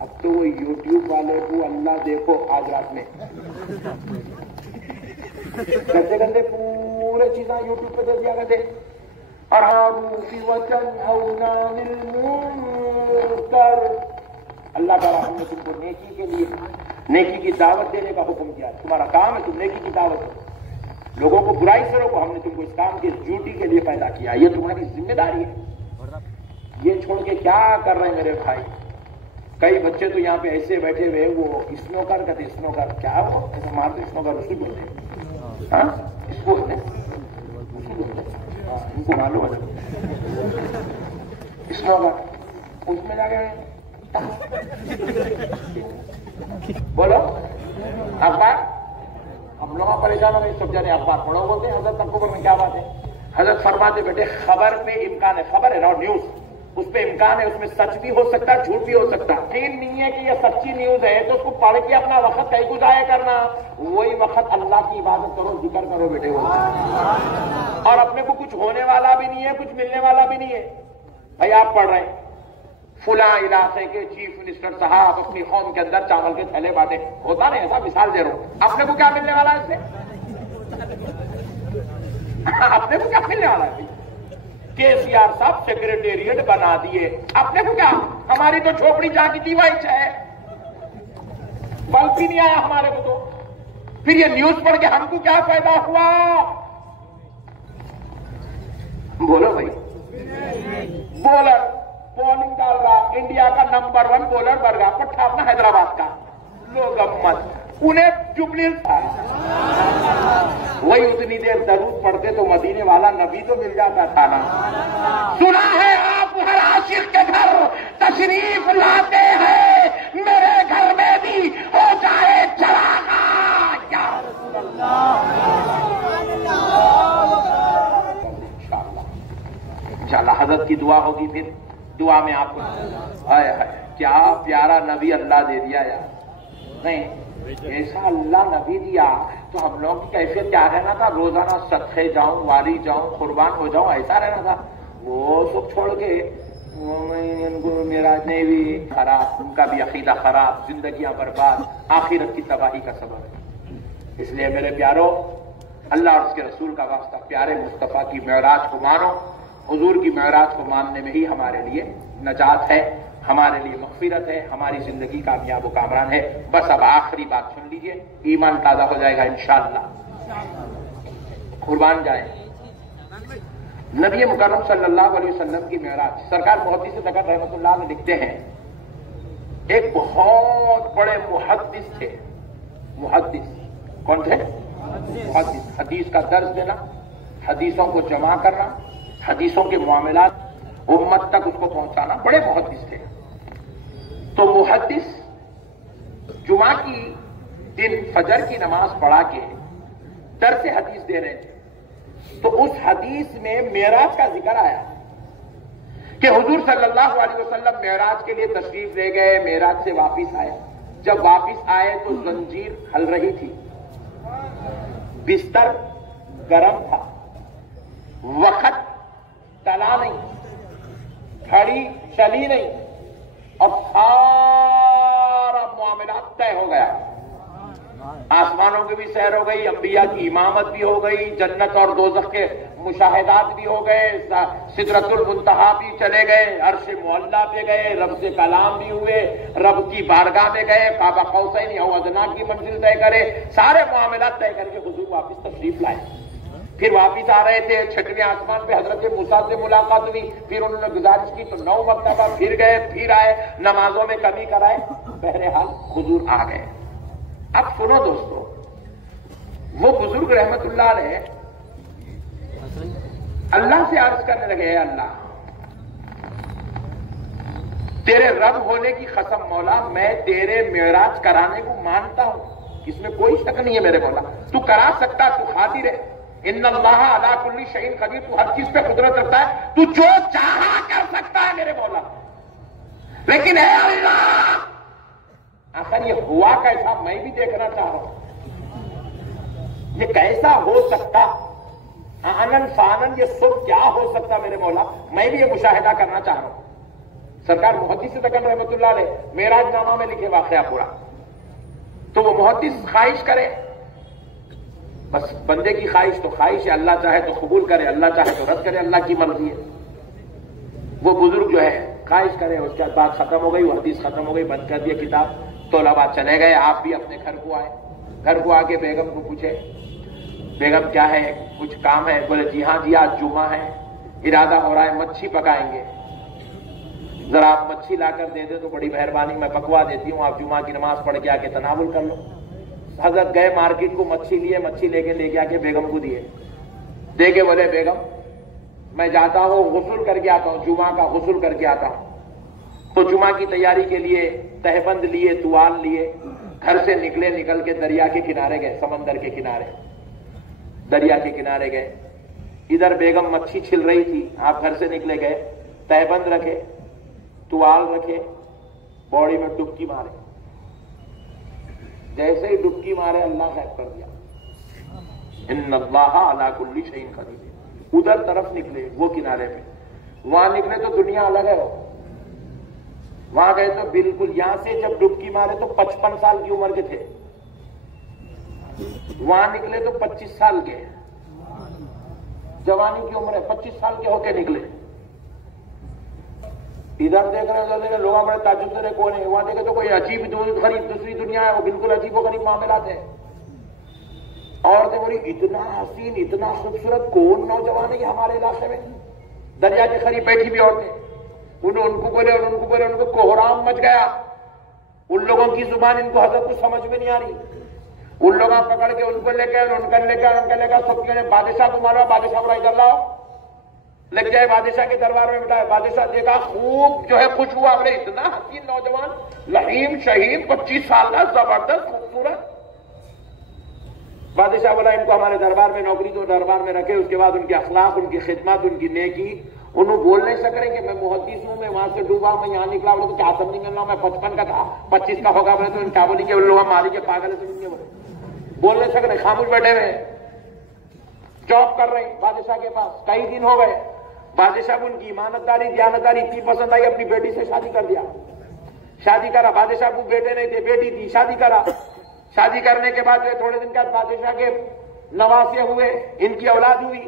اب تو وہ یوٹیوب والے کو اللہ دیکھو آج رات میں گندے گندے پورے چیزیں یوٹیوب پہ دے دیا کرتے. اور اللہ تعالیٰ ہم نے تم کو نیکی کے لیے نیکی کی دعوت دینے کا حکم کیا. تمہارا کام ہے تم نیکی کی دعوت دو, لوگوں کو برائی سے روکو. ہم نے تم کو اس کام کی ڈیوٹی کے لیے پیدا کیا, یہ تمہاری ذمہ داری ہے. یہ چھوڑ کے کیا کر رہے ہیں میرے بھائی؟ کئی بچے تو یہاں پہ ایسے بیٹھے ہوئے, وہ اسنوکر کہتے, اسنوکر کیا وہ ایسا مارتے, اسنوکر اسی بولتے ہیں. ہاں اس کو بولتے ہیں, ان کو معلوم ہے اسنوکر. اس میں جا کے بولو اخبار, ہم لوگ پریشان ہو گئے سب جانے اخبار پڑھو بولتے ہیں. حضرت تک میں کیا بات ہے؟ حضرت فرماتے بیٹے خبر پہ امکان ہے, خبر ہے نا نیوز, اس پہ امکان ہے, اس میں سچ بھی ہو سکتا ہے, جھوٹ بھی ہو سکتا ہے. یقین نہیں ہے کہ یہ سچی نیوز ہے تو اس کو پڑھ کے اپنا وقت کہیں گزارا کرنا. وہی وقت اللہ کی عبادت کرو, ذکر کرو بیٹے وہ. اور اپنے کو کچھ ہونے والا بھی نہیں ہے, کچھ ملنے والا بھی نہیں ہے. بھائی آپ پڑھ رہے ہیں فلاں علاقے کے چیف منسٹر صاحب اپنی قوم کے اندر چاول کے تھیلے بانٹے, ہوتا نہیں ایسا, مثال دے رہا ہوں. اپنے کو کیا ملنے والا ہے اس سے؟ اپنے کو کیا ملنے والا ہے؟ KCR صاحب سیکریٹریٹ بنا دیے, اپنے کو کیا؟ ہماری تو جھوپڑی جا کی دیوائی ہے, بلب بھی نہیں آیا ہمارے کو. تو پھر یہ نیوز پڑھ کے ہم کو کیا فائدہ ہوا؟ بولو بھائی. بولر بولنگ ڈال رہا, انڈیا کا نمبر 1 بولر بن گیا, پٹھا اپنا حیدرآباد کا. لوگ امت انہیں جبلی تھا, وہی اتنی دیر درود پڑھتے تو مدینے والا نبی تو مل جاتا تھا نا. سنا ہے آپ ہر عاشق کے گھر تشریف لاتے ہیں, میرے گھر میں بھی ہو جائے چراغا یا رسول اللہ. انشاءاللہ حضرت کی دعا ہوگی, پھر دعا میں آپ کو کیا پیارا نبی اللہ دے دیا یار. نہیں ایسا اللہ نبی دیا تو ہم لوگوں کی کیفیت کیا رہنا تھا؟ روزانہ صدقے جاؤں, واری جاؤں, قربان ہو جاؤں, ایسا رہنا تھا. وہ سب چھوڑ کے ان کو میرا بھی خراب, ان کا بھی عقیدہ خراب, زندگیاں برباد, آخرت کی تباہی کا سبب ہے. اس لیے میرے پیارو, اللہ اور اس کے رسول کا واسطہ, پیارے مصطفیٰ کی معراج کو مانو. حضور کی معراج کو ماننے میں ہی ہمارے لیے نجات ہے, ہمارے لیے مغفرت ہے, ہماری زندگی کامیاب و کامران ہے. بس اب آخری بات سن لیجئے, ایمان تازہ ہو جائے گا انشاءاللہ. قربان جائیں. نبی مکرم صلی اللہ علیہ وسلم کی معراج, سرکار محدث تقی رحمۃ اللہ علیہ لکھتے ہیں, ایک بہت بڑے محدث تھے. محدث کون تھے؟ محدث, حدیث کا درس دینا, حدیثوں کو جمع کرنا, حدیثوں کے معاملات امت تک اس کو پہنچانا, بڑے محدث تھے. تو محدث جمعہ کی دن فجر کی نماز پڑھا کے درس حدیث دے رہے تھے. تو اس حدیث میں معراج کا ذکر آیا کہ حضور صلی اللہ علیہ وسلم معراج کے لیے تشریف لے گئے, معراج سے واپس آئے. جب واپس آئے تو زنجیر ہل رہی تھی, بستر گرم تھا, وقت ٹلا نہیں, گھڑی چلی نہیں, اور سارا معاملات طے ہو گیا. آسمانوں کی بھی سیر ہو گئی، انبیاء کی امامت بھی ہو گئی، جنت اور دوزخ کے مشاہدات بھی ہو گئے، سدرۃ المنتہا بھی چلے گئے، عرش معلیٰ پہ گئے، رب سے کلام بھی ہوئے، رب کی بارگاہ میں گئے، قاب قوسین یا ادنیٰ کی منزل طے کرے، سارے معاملات طے کر کے حضور واپس تشریف لائے۔ پھر واپس آ رہے تھے، چھٹویں آسمان پہ حضرت موسیٰ سے ملاقات ہوئی، پھر انہوں نے گزارش کی تو 9 مرتبہ پھر گئے، پھر آئے، نمازوں میں کمی کرائے، بہرحال حضور آ گئے۔ اب سنو دوستو، وہ بزرگ رحمت اللہ علیہ اللہ سے عرض کرنے لگے، اے اللہ تیرے رب ہونے کی قسم مولا، میں تیرے معراج کرانے کو مانتا ہوں، اس میں کوئی شک نہیں ہے میرے مولا، تو کرا سکتا، تو قادر ہے، ان اللہ علی کل شیء قدیر، تو ہر چیز پہ قدرت رکھتا ہے، تو جو چاہا کر سکتا ہے میرے مولا، لیکن اے اللہ آخر یہ ہوا کیسا میں بھی دیکھنا چاہ رہا ہوں، یہ کیسا ہو سکتا، آنن فانن یہ سب کیا ہو سکتا میرے مولا، میں بھی یہ مشاہدہ کرنا چاہ رہا ہوں۔ سرکار محدث دکن رحمت اللہ علیہ معراج نامہ میں لکھے واقعہ پورا، تو وہ محدث خواہش کرے، بس بندے کی خواہش تو خواہش ہے، اللہ چاہے تو قبول کرے، اللہ چاہے تو رد کرے، اللہ کی مرضی ہے۔ وہ بزرگ جو ہے خواہش کرے، اس کے بعد بات ختم ہو گئی، وہ حدیث ختم ہو گئی، بند کر دیا کتاب، طلباء چلے گئے، آپ بھی اپنے گھر کو آئے، گھر کو آ کے بیگم کو پوچھے، بیگم کیا ہے، کچھ کام ہے؟ بولے جی ہاں جی آج جمعہ ہے، ارادہ ہو رہا ہے مچھی پکائیں گے، ذرا آپ مچھی لا کر دے دے تو بڑی مہربانی، میں پکوا دیتی ہوں، آپ جمعہ کی نماز پڑھ کے آ کے تناول کر لو۔ حضرت گئے مارکیٹ کو، مچھی لیے، مچھی لے کے آ کے بیگم کو دیے، دے کے بولے بیگم میں جاتا ہوں غسل کر کے آتا ہوں، جمعہ کا غسل کر کے آتا ہوں۔ تو جمعہ کی تیاری کے لیے تہبند لیے، توال لیے، گھر سے نکلے، نکل کے دریا کے کنارے گئے، سمندر کے کنارے، دریا کے کنارے گئے، ادھر بیگم مچھی چھل رہی تھی، آپ گھر سے نکلے گئے، تہبند رکھے، توال رکھے، باڑی میں ڈبکی مارے، جیسے ہی ڈبکی مارے اللہ غائب کر دیا، ان اللہ علی کل شیء قدیر۔ ادھر طرف نکلے، وہ کنارے پہ، وہاں نکلے تو دنیا الگ ہے، وہاں گئے تو بالکل یہاں سے جب ڈبکی مارے تو 55 سال کی عمر کے تھے، وہاں نکلے تو 25 سال کے، جوانی کی عمر ہے، 25 سال کے ہو کے نکلے، ادھر دیکھ رہے ہیں لوگ بڑے تعجب سے رہے کون ہے، وہاں دیکھے تو کوئی عجیب غریب دوسری دنیا ہے، وہ بالکل عجیب و غریب معاملات ہیں، عورتیں بولی اتنا حسین اتنا خوبصورت کون نوجوان ہے یہ ہمارے علاقے میں، دریا کے قریب بیٹھی بھی عورتیں، ان کو بولے اور ان کو بولے، ان کو کوہرام مچ گیا، ان لوگوں کی زبان ان کو حضرت کو سمجھ میں نہیں آ رہی، ان لوگوں پکڑ کے ان کو لے کے ان کا لے کے سب کے بادشاہ کو مارا، بادشاہ بڑا ادھر لاؤ، لگ جائے بادشاہ کے دربار میں بٹھائے، بادشاہ دیکھا خوب جو ہے خوش ہوا، بولے اتنا حسین نوجوان، لحیم شہیم 25 سال کا، زبردست خوبصورت، بادشاہ بولا ان کو ہمارے دربار میں نوکری دو، دربار میں رکھے، اس کے بعد ان کے اخلاق، ان کی خدمت، ان کی نیکی، انہوں بول نہیں سک رہے کہ میں محدث ہوں، میں وہاں سے ڈوبا، میں یہاں نکلا، بولے تو کیا سمجھیں گے، میں 55 کا تھا 25 کا ہوگا، بولے تو ان کیا بولیں گے، لوگ ہماری کے پاگل سمجھیں گے، بول نہیں سک رہے، خاموش بیٹھے ہوئے، جاب کر رہے ہیں بادشاہ کے پاس، کئی دن ہو گئے، بادشاہ کو ان کی ایمانتداری دیانتداری اتنی پسند آئی، اپنی بیٹی سے شادی کر دیا، شادی کرا، بادشاہ کو بیٹے نہیں تھے، بیٹی تھی، شادی کرا، شادی کرنے کے بعد تھوڑے دن کے بعد بادشاہ کے نواسے ہوئے، ان کی اولاد ہوئی،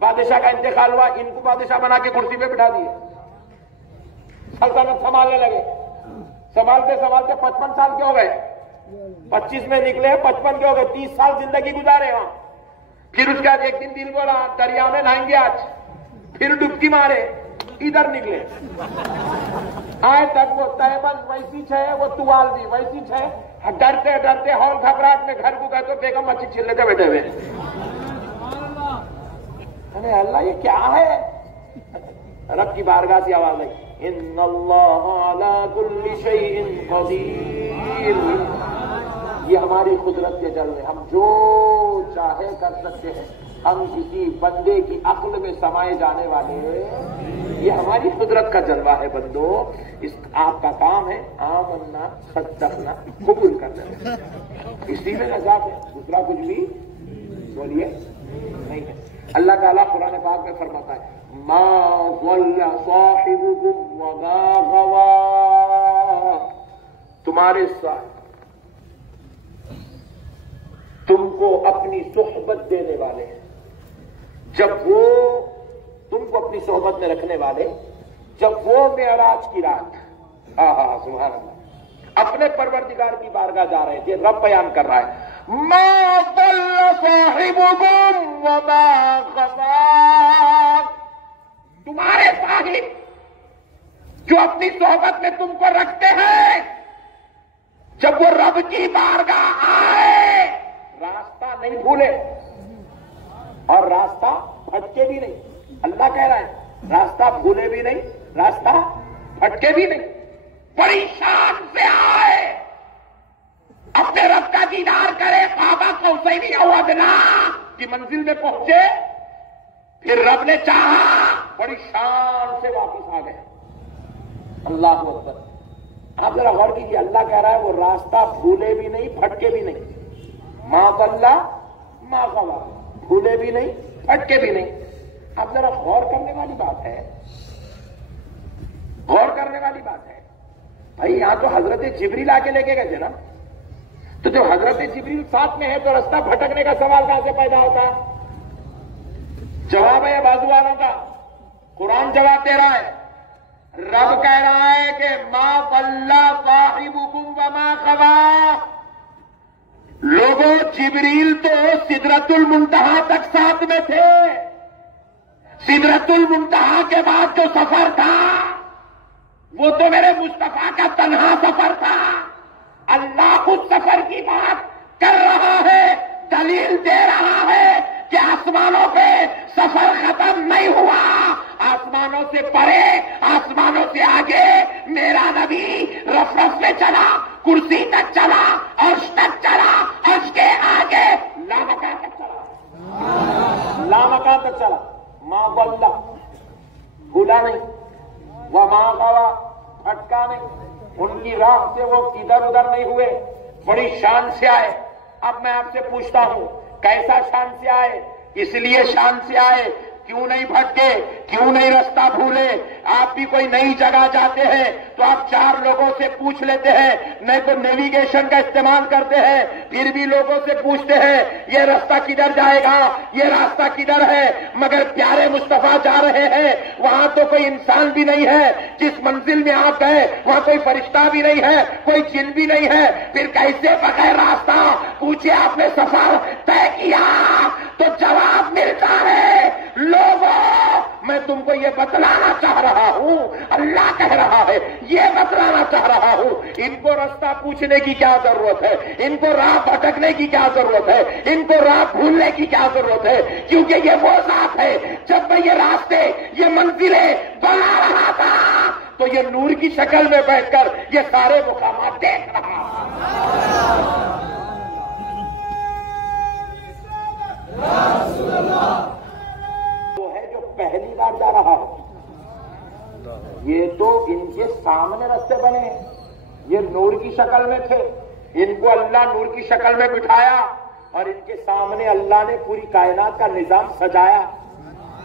بادشاہ کا انتقال ہوا، ان کو بادشاہ بنا کے کرسی پہ بٹھا دیے، سلطنت سنبھالنے لگے، سنبھالتے سنبھالتے 55 سال کے ہو گئے، 25 میں نکلے، 55 کے ہو گئے، 30 سال زندگی گزارے وہاں، پھر اس کے بعد ایک دن دل بولا دریا میں نہائیں گے آج، پھر ڈبکی مارے، ادھر نکلے، آئے تک وہ تہبند ویسی ہے، وہ توال بھی ویسی ہے، ڈرتے ڈرتے ہول گھبراہٹ میں گھر کو گئے تو بیگم مچھی چھل لیتے بیٹھے ہوئے، ارے اللہ یہ کیا ہے، رب کی بارگاہ سے آواز آئی، ان اللہ علی کل شیء قدیر، یہ ہماری قدرت کے جلوے، ہم جو چاہے کر سکتے ہیں، ہم کسی بندے کی عقل میں سمائے جانے والے، یہ ہماری قدرت کا جلوہ ہے بندو، اس آپ کا کام ہے آمنا صدقنا قبول کرنا، اسی میں نجات ہے، دوسرا کچھ بھی بولیے نہیں ہے۔ اللہ تعالیٰ قرآن پاک میں فرماتا ہے ما ضل صاحبكم وما غوى، تمہارے ساتھ تم کو اپنی صحبت دینے والے، جب وہ تم کو اپنی صحبت میں رکھنے والے، جب وہ معراج کی رات، سبحان اللہ، اپنے پروردگار کی بارگاہ جا رہے تھے، رب بیان کر رہا ہے ما ضل صاحبكم وما غوى، تمہارے صاحب جو اپنی صحبت میں تم کو رکھتے ہیں، جب وہ رب کی بارگاہ آئے راستہ نہیں بھولے اور راستہ بھٹکے بھی نہیں۔ اللہ کہہ رہا ہے راستہ بھولے بھی نہیں، راستہ بھٹکے بھی نہیں، بڑی شان سے آئے، اپنے رب کا دیدار کرے، بابا قوسین او ادنی کی منزل میں پہنچے، پھر رب نے چاہا بڑی شان سے واپس آ گئے۔ اللہ اکبر، آپ ذرا غور کیجیے، اللہ کہہ رہا ہے وہ راستہ بھولے بھی نہیں، بھٹکے بھی نہیں، ما ضل ما غوى، بھولے بھی نہیں، بھٹکے بھی نہیں۔ آپ ذرا غور کرنے والی بات ہے، غور کرنے والی بات ہے بھائی، یہاں تو حضرت جبریل آ کے لے کے گئے تھے نا، تو جو حضرت جبریل ساتھ میں ہے تو راستہ بھٹکنے کا سوال کہاں سے پیدا ہوتا ہے؟ جواب ہے بازو والوں کا، قرآن جواب دے رہا ہے، رب کہہ رہا ہے کہ ما ضل صاحبكم وما غوى، لوگوں جبریل تو سدرۃ المنتہا تک ساتھ میں تھے، سدرۃ المنتہا کے بعد جو سفر تھا وہ تو میرے مصطفیٰ کا تنہا سفر تھا۔ اللہ اس سفر کی بات کر رہا ہے، دلیل دے رہا ہے کہ آسمانوں پہ سفر ختم نہیں ہوا، آسمانوں سے پرے، آسمانوں سے آگے میرا نبی رف رف میں چلا، کرسی تک چلا، عرش تک چلا، عرش کے آگے لامکان تک چلا، لامکان تک چلا، ما ضل، بھولا نہیں، وما غوى، بھٹکا نہیں، ان کی راہ سے وہ ادھر ادھر نہیں ہوئے، بڑی شان سے آئے۔ اب میں آپ سے پوچھتا ہوں کیسا شان سے آئے؟ اس لیے شان سے آئے، کیوں نہیں بھٹکے، کیوں نہیں راستہ بھولے؟ آپ بھی کوئی نئی جگہ جاتے ہیں تو آپ 4 لوگوں سے پوچھ لیتے ہیں، نہیں تو نیویگیشن کا استعمال کرتے ہیں، پھر بھی لوگوں سے پوچھتے ہیں یہ راستہ کدھر جائے گا، یہ راستہ کدھر ہے، مگر پیارے مصطفیٰ جا رہے ہیں، وہاں تو کوئی انسان بھی نہیں ہے، جس منزل میں آپ گئے وہاں کوئی فرشتہ بھی نہیں ہے، کوئی جن بھی نہیں ہے، پھر کیسے بغیر راستہ پوچھے آپ نے سفر طے کیا؟ تو جواب ملتا ہے، لوگوں میں تم کو یہ بتلانا چاہ رہا ہوں، اللہ کہہ رہا ہے یہ بتلانا چاہ رہا ہوں، ان کو راستہ پوچھنے کی کیا ضرورت ہے، ان کو راہ بھٹکنے کی کیا ضرورت ہے، ان کو راہ بھولنے کی کیا ضرورت ہے، کیونکہ یہ وہ ذات ہے جب میں یہ راستے، یہ منزلیں بنا رہا تھا تو یہ نور کی شکل میں بیٹھ کر یہ سارے مقامات دیکھ رہا تھا۔ وہ ہے جو پہلی بار جا رہا ہو، یہ تو ان کے سامنے راستے بنے، یہ نور کی شکل میں تھے، ان کو اللہ نور کی شکل میں بٹھایا اور ان کے سامنے اللہ نے پوری کائنات کا نظام سجایا،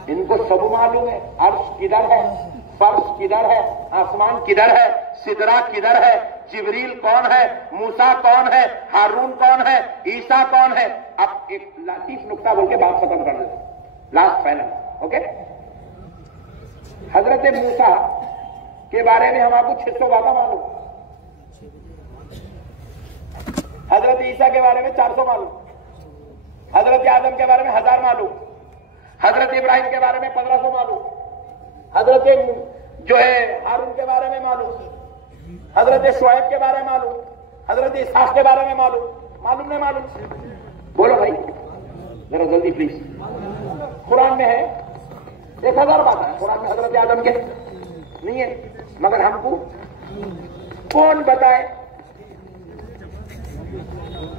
ان کو سب معلوم ہے، عرش کدھر ہے، فرش کدھر ہے، آسمان کدھر ہے، سدرہ کدھر ہے، جبریل کون ہے، موسیٰ کون ہے، ہارون کون ہے، عیسیٰ کون ہے۔ اب ایک لطیف نقطہ بول کے بات ختم کر دیں، لاسٹ فائنل، اوکے۔ حضرت موسیٰ کے بارے میں ہم آپ کو 600 باتیں معلوم، حضرت عیسیٰ کے بارے میں 400 معلوم، حضرت آدم کے بارے میں 1000 معلوم، حضرت ابراہیم کے بارے میں 1500 معلوم، حضرت جو ہے ہارون کے بارے میں معلوم، حضرت شعیب کے بارے میں معلوم، حضرت اسحاق کے بارے میں معلوم نہیں معلوم؟ بولو بھائی ذرا جلدی پلیز۔ قرآن میں ہے 1000 باتیں، قرآن میں حضرت آدم کے نہیں ہے، مگر ہم کو کون بتائے؟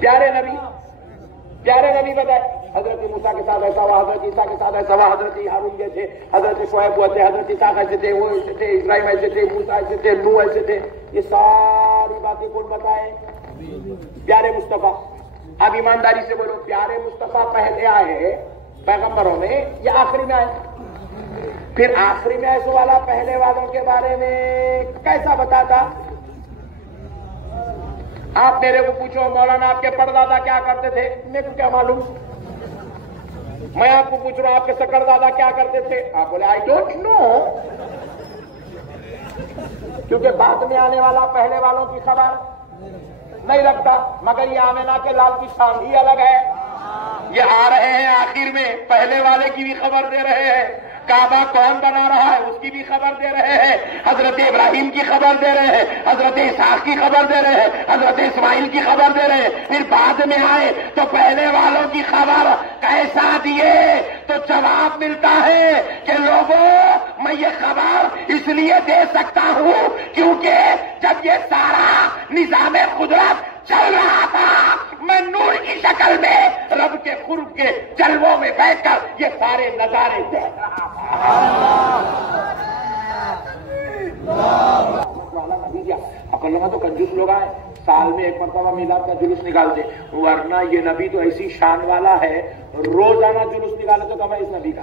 پیارے نبی بتائے، حضرت موسیٰ کے ساتھ ایسا ہوا، حضرت عیسیٰ کے ساتھ ایسا ہوا، حضرت ہارون کے تھے، حضرت شعیب ہوئے تھے، حضرت اسحاق ایسے تھے، وہ ایسے تھے، ابراہیم ایسے تھے، موسیٰ ایسے تھے، نوح ایسے تھے، یہ ساری باتیں کون بتائے؟ پیارے مصطفیٰ۔ اب ایمانداری سے بولو، پیارے مصطفیٰ پہلے آئے پیغمبروں میں یا آخری میں آئے؟ پھر آخری میں ایسے والا پہلے والوں کے بارے میں کیسا بتاتا؟ آپ میرے کو پوچھو مولانا آپ کے پردادا کیا کرتے تھے، میرے کو کیا معلوم؟ میں آپ کو پوچھ رہا ہوں آپ کے سکر دادا کیا کرتے تھے، آپ بولے آئی ڈونٹ نو، کیونکہ بعد میں آنے والا پہلے والوں کی خبر نہیں رکھتا۔ مگر یہ آمینہ کے لال کی شان ہی الگ ہے، یہ آ رہے ہیں آخر میں، پہلے والے کی بھی خبر دے رہے ہیں، کعبہ کون بنا رہا ہے اس کی بھی خبر دے رہے ہیں، حضرت ابراہیم کی خبر دے رہے ہیں، حضرت اسحاق کی خبر دے رہے ہیں، حضرت اسماعیل کی خبر دے رہے ہیں۔ پھر بعد میں آئے تو پہلے والوں کی خبر کیسا دیے؟ تو جواب ملتا ہے کہ لوگوں میں یہ خبر اس لیے دے سکتا ہوں کیونکہ جب یہ سارا نظام قدرت چل رہا تھا میں نور کی شکل میں رب کے قرب کے جلووں میں بیٹھ کر یہ سارے نظارے دیکھ رہا تھا۔ اکلما تو کنجوس لوگ آئے، سال میں ایک مرتبہ میلاد کا جلوس نکالتے، ورنہ یہ نبی تو ایسی شان والا ہے روزانہ جلوس نکالے تو کم ہے اس نبی کا،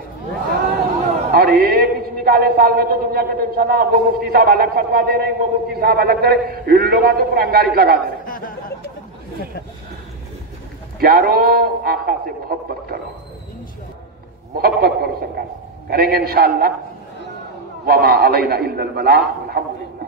اور ایک انچ نکالے سال میں تو دنیا کے ٹینشن نہ، وہ مفتی صاحب الگ فتوا دے رہے ہیں، وہ مفتی صاحب الگ دے رہے، ان لوگوں تو پورا انگارش لگا دے رہے۔ پیارو آقا سے محبت کرو، محبت کرو، سرکار کریں گے انشاءاللہ۔ وما علینا الا البلاغ، الحمدللہ۔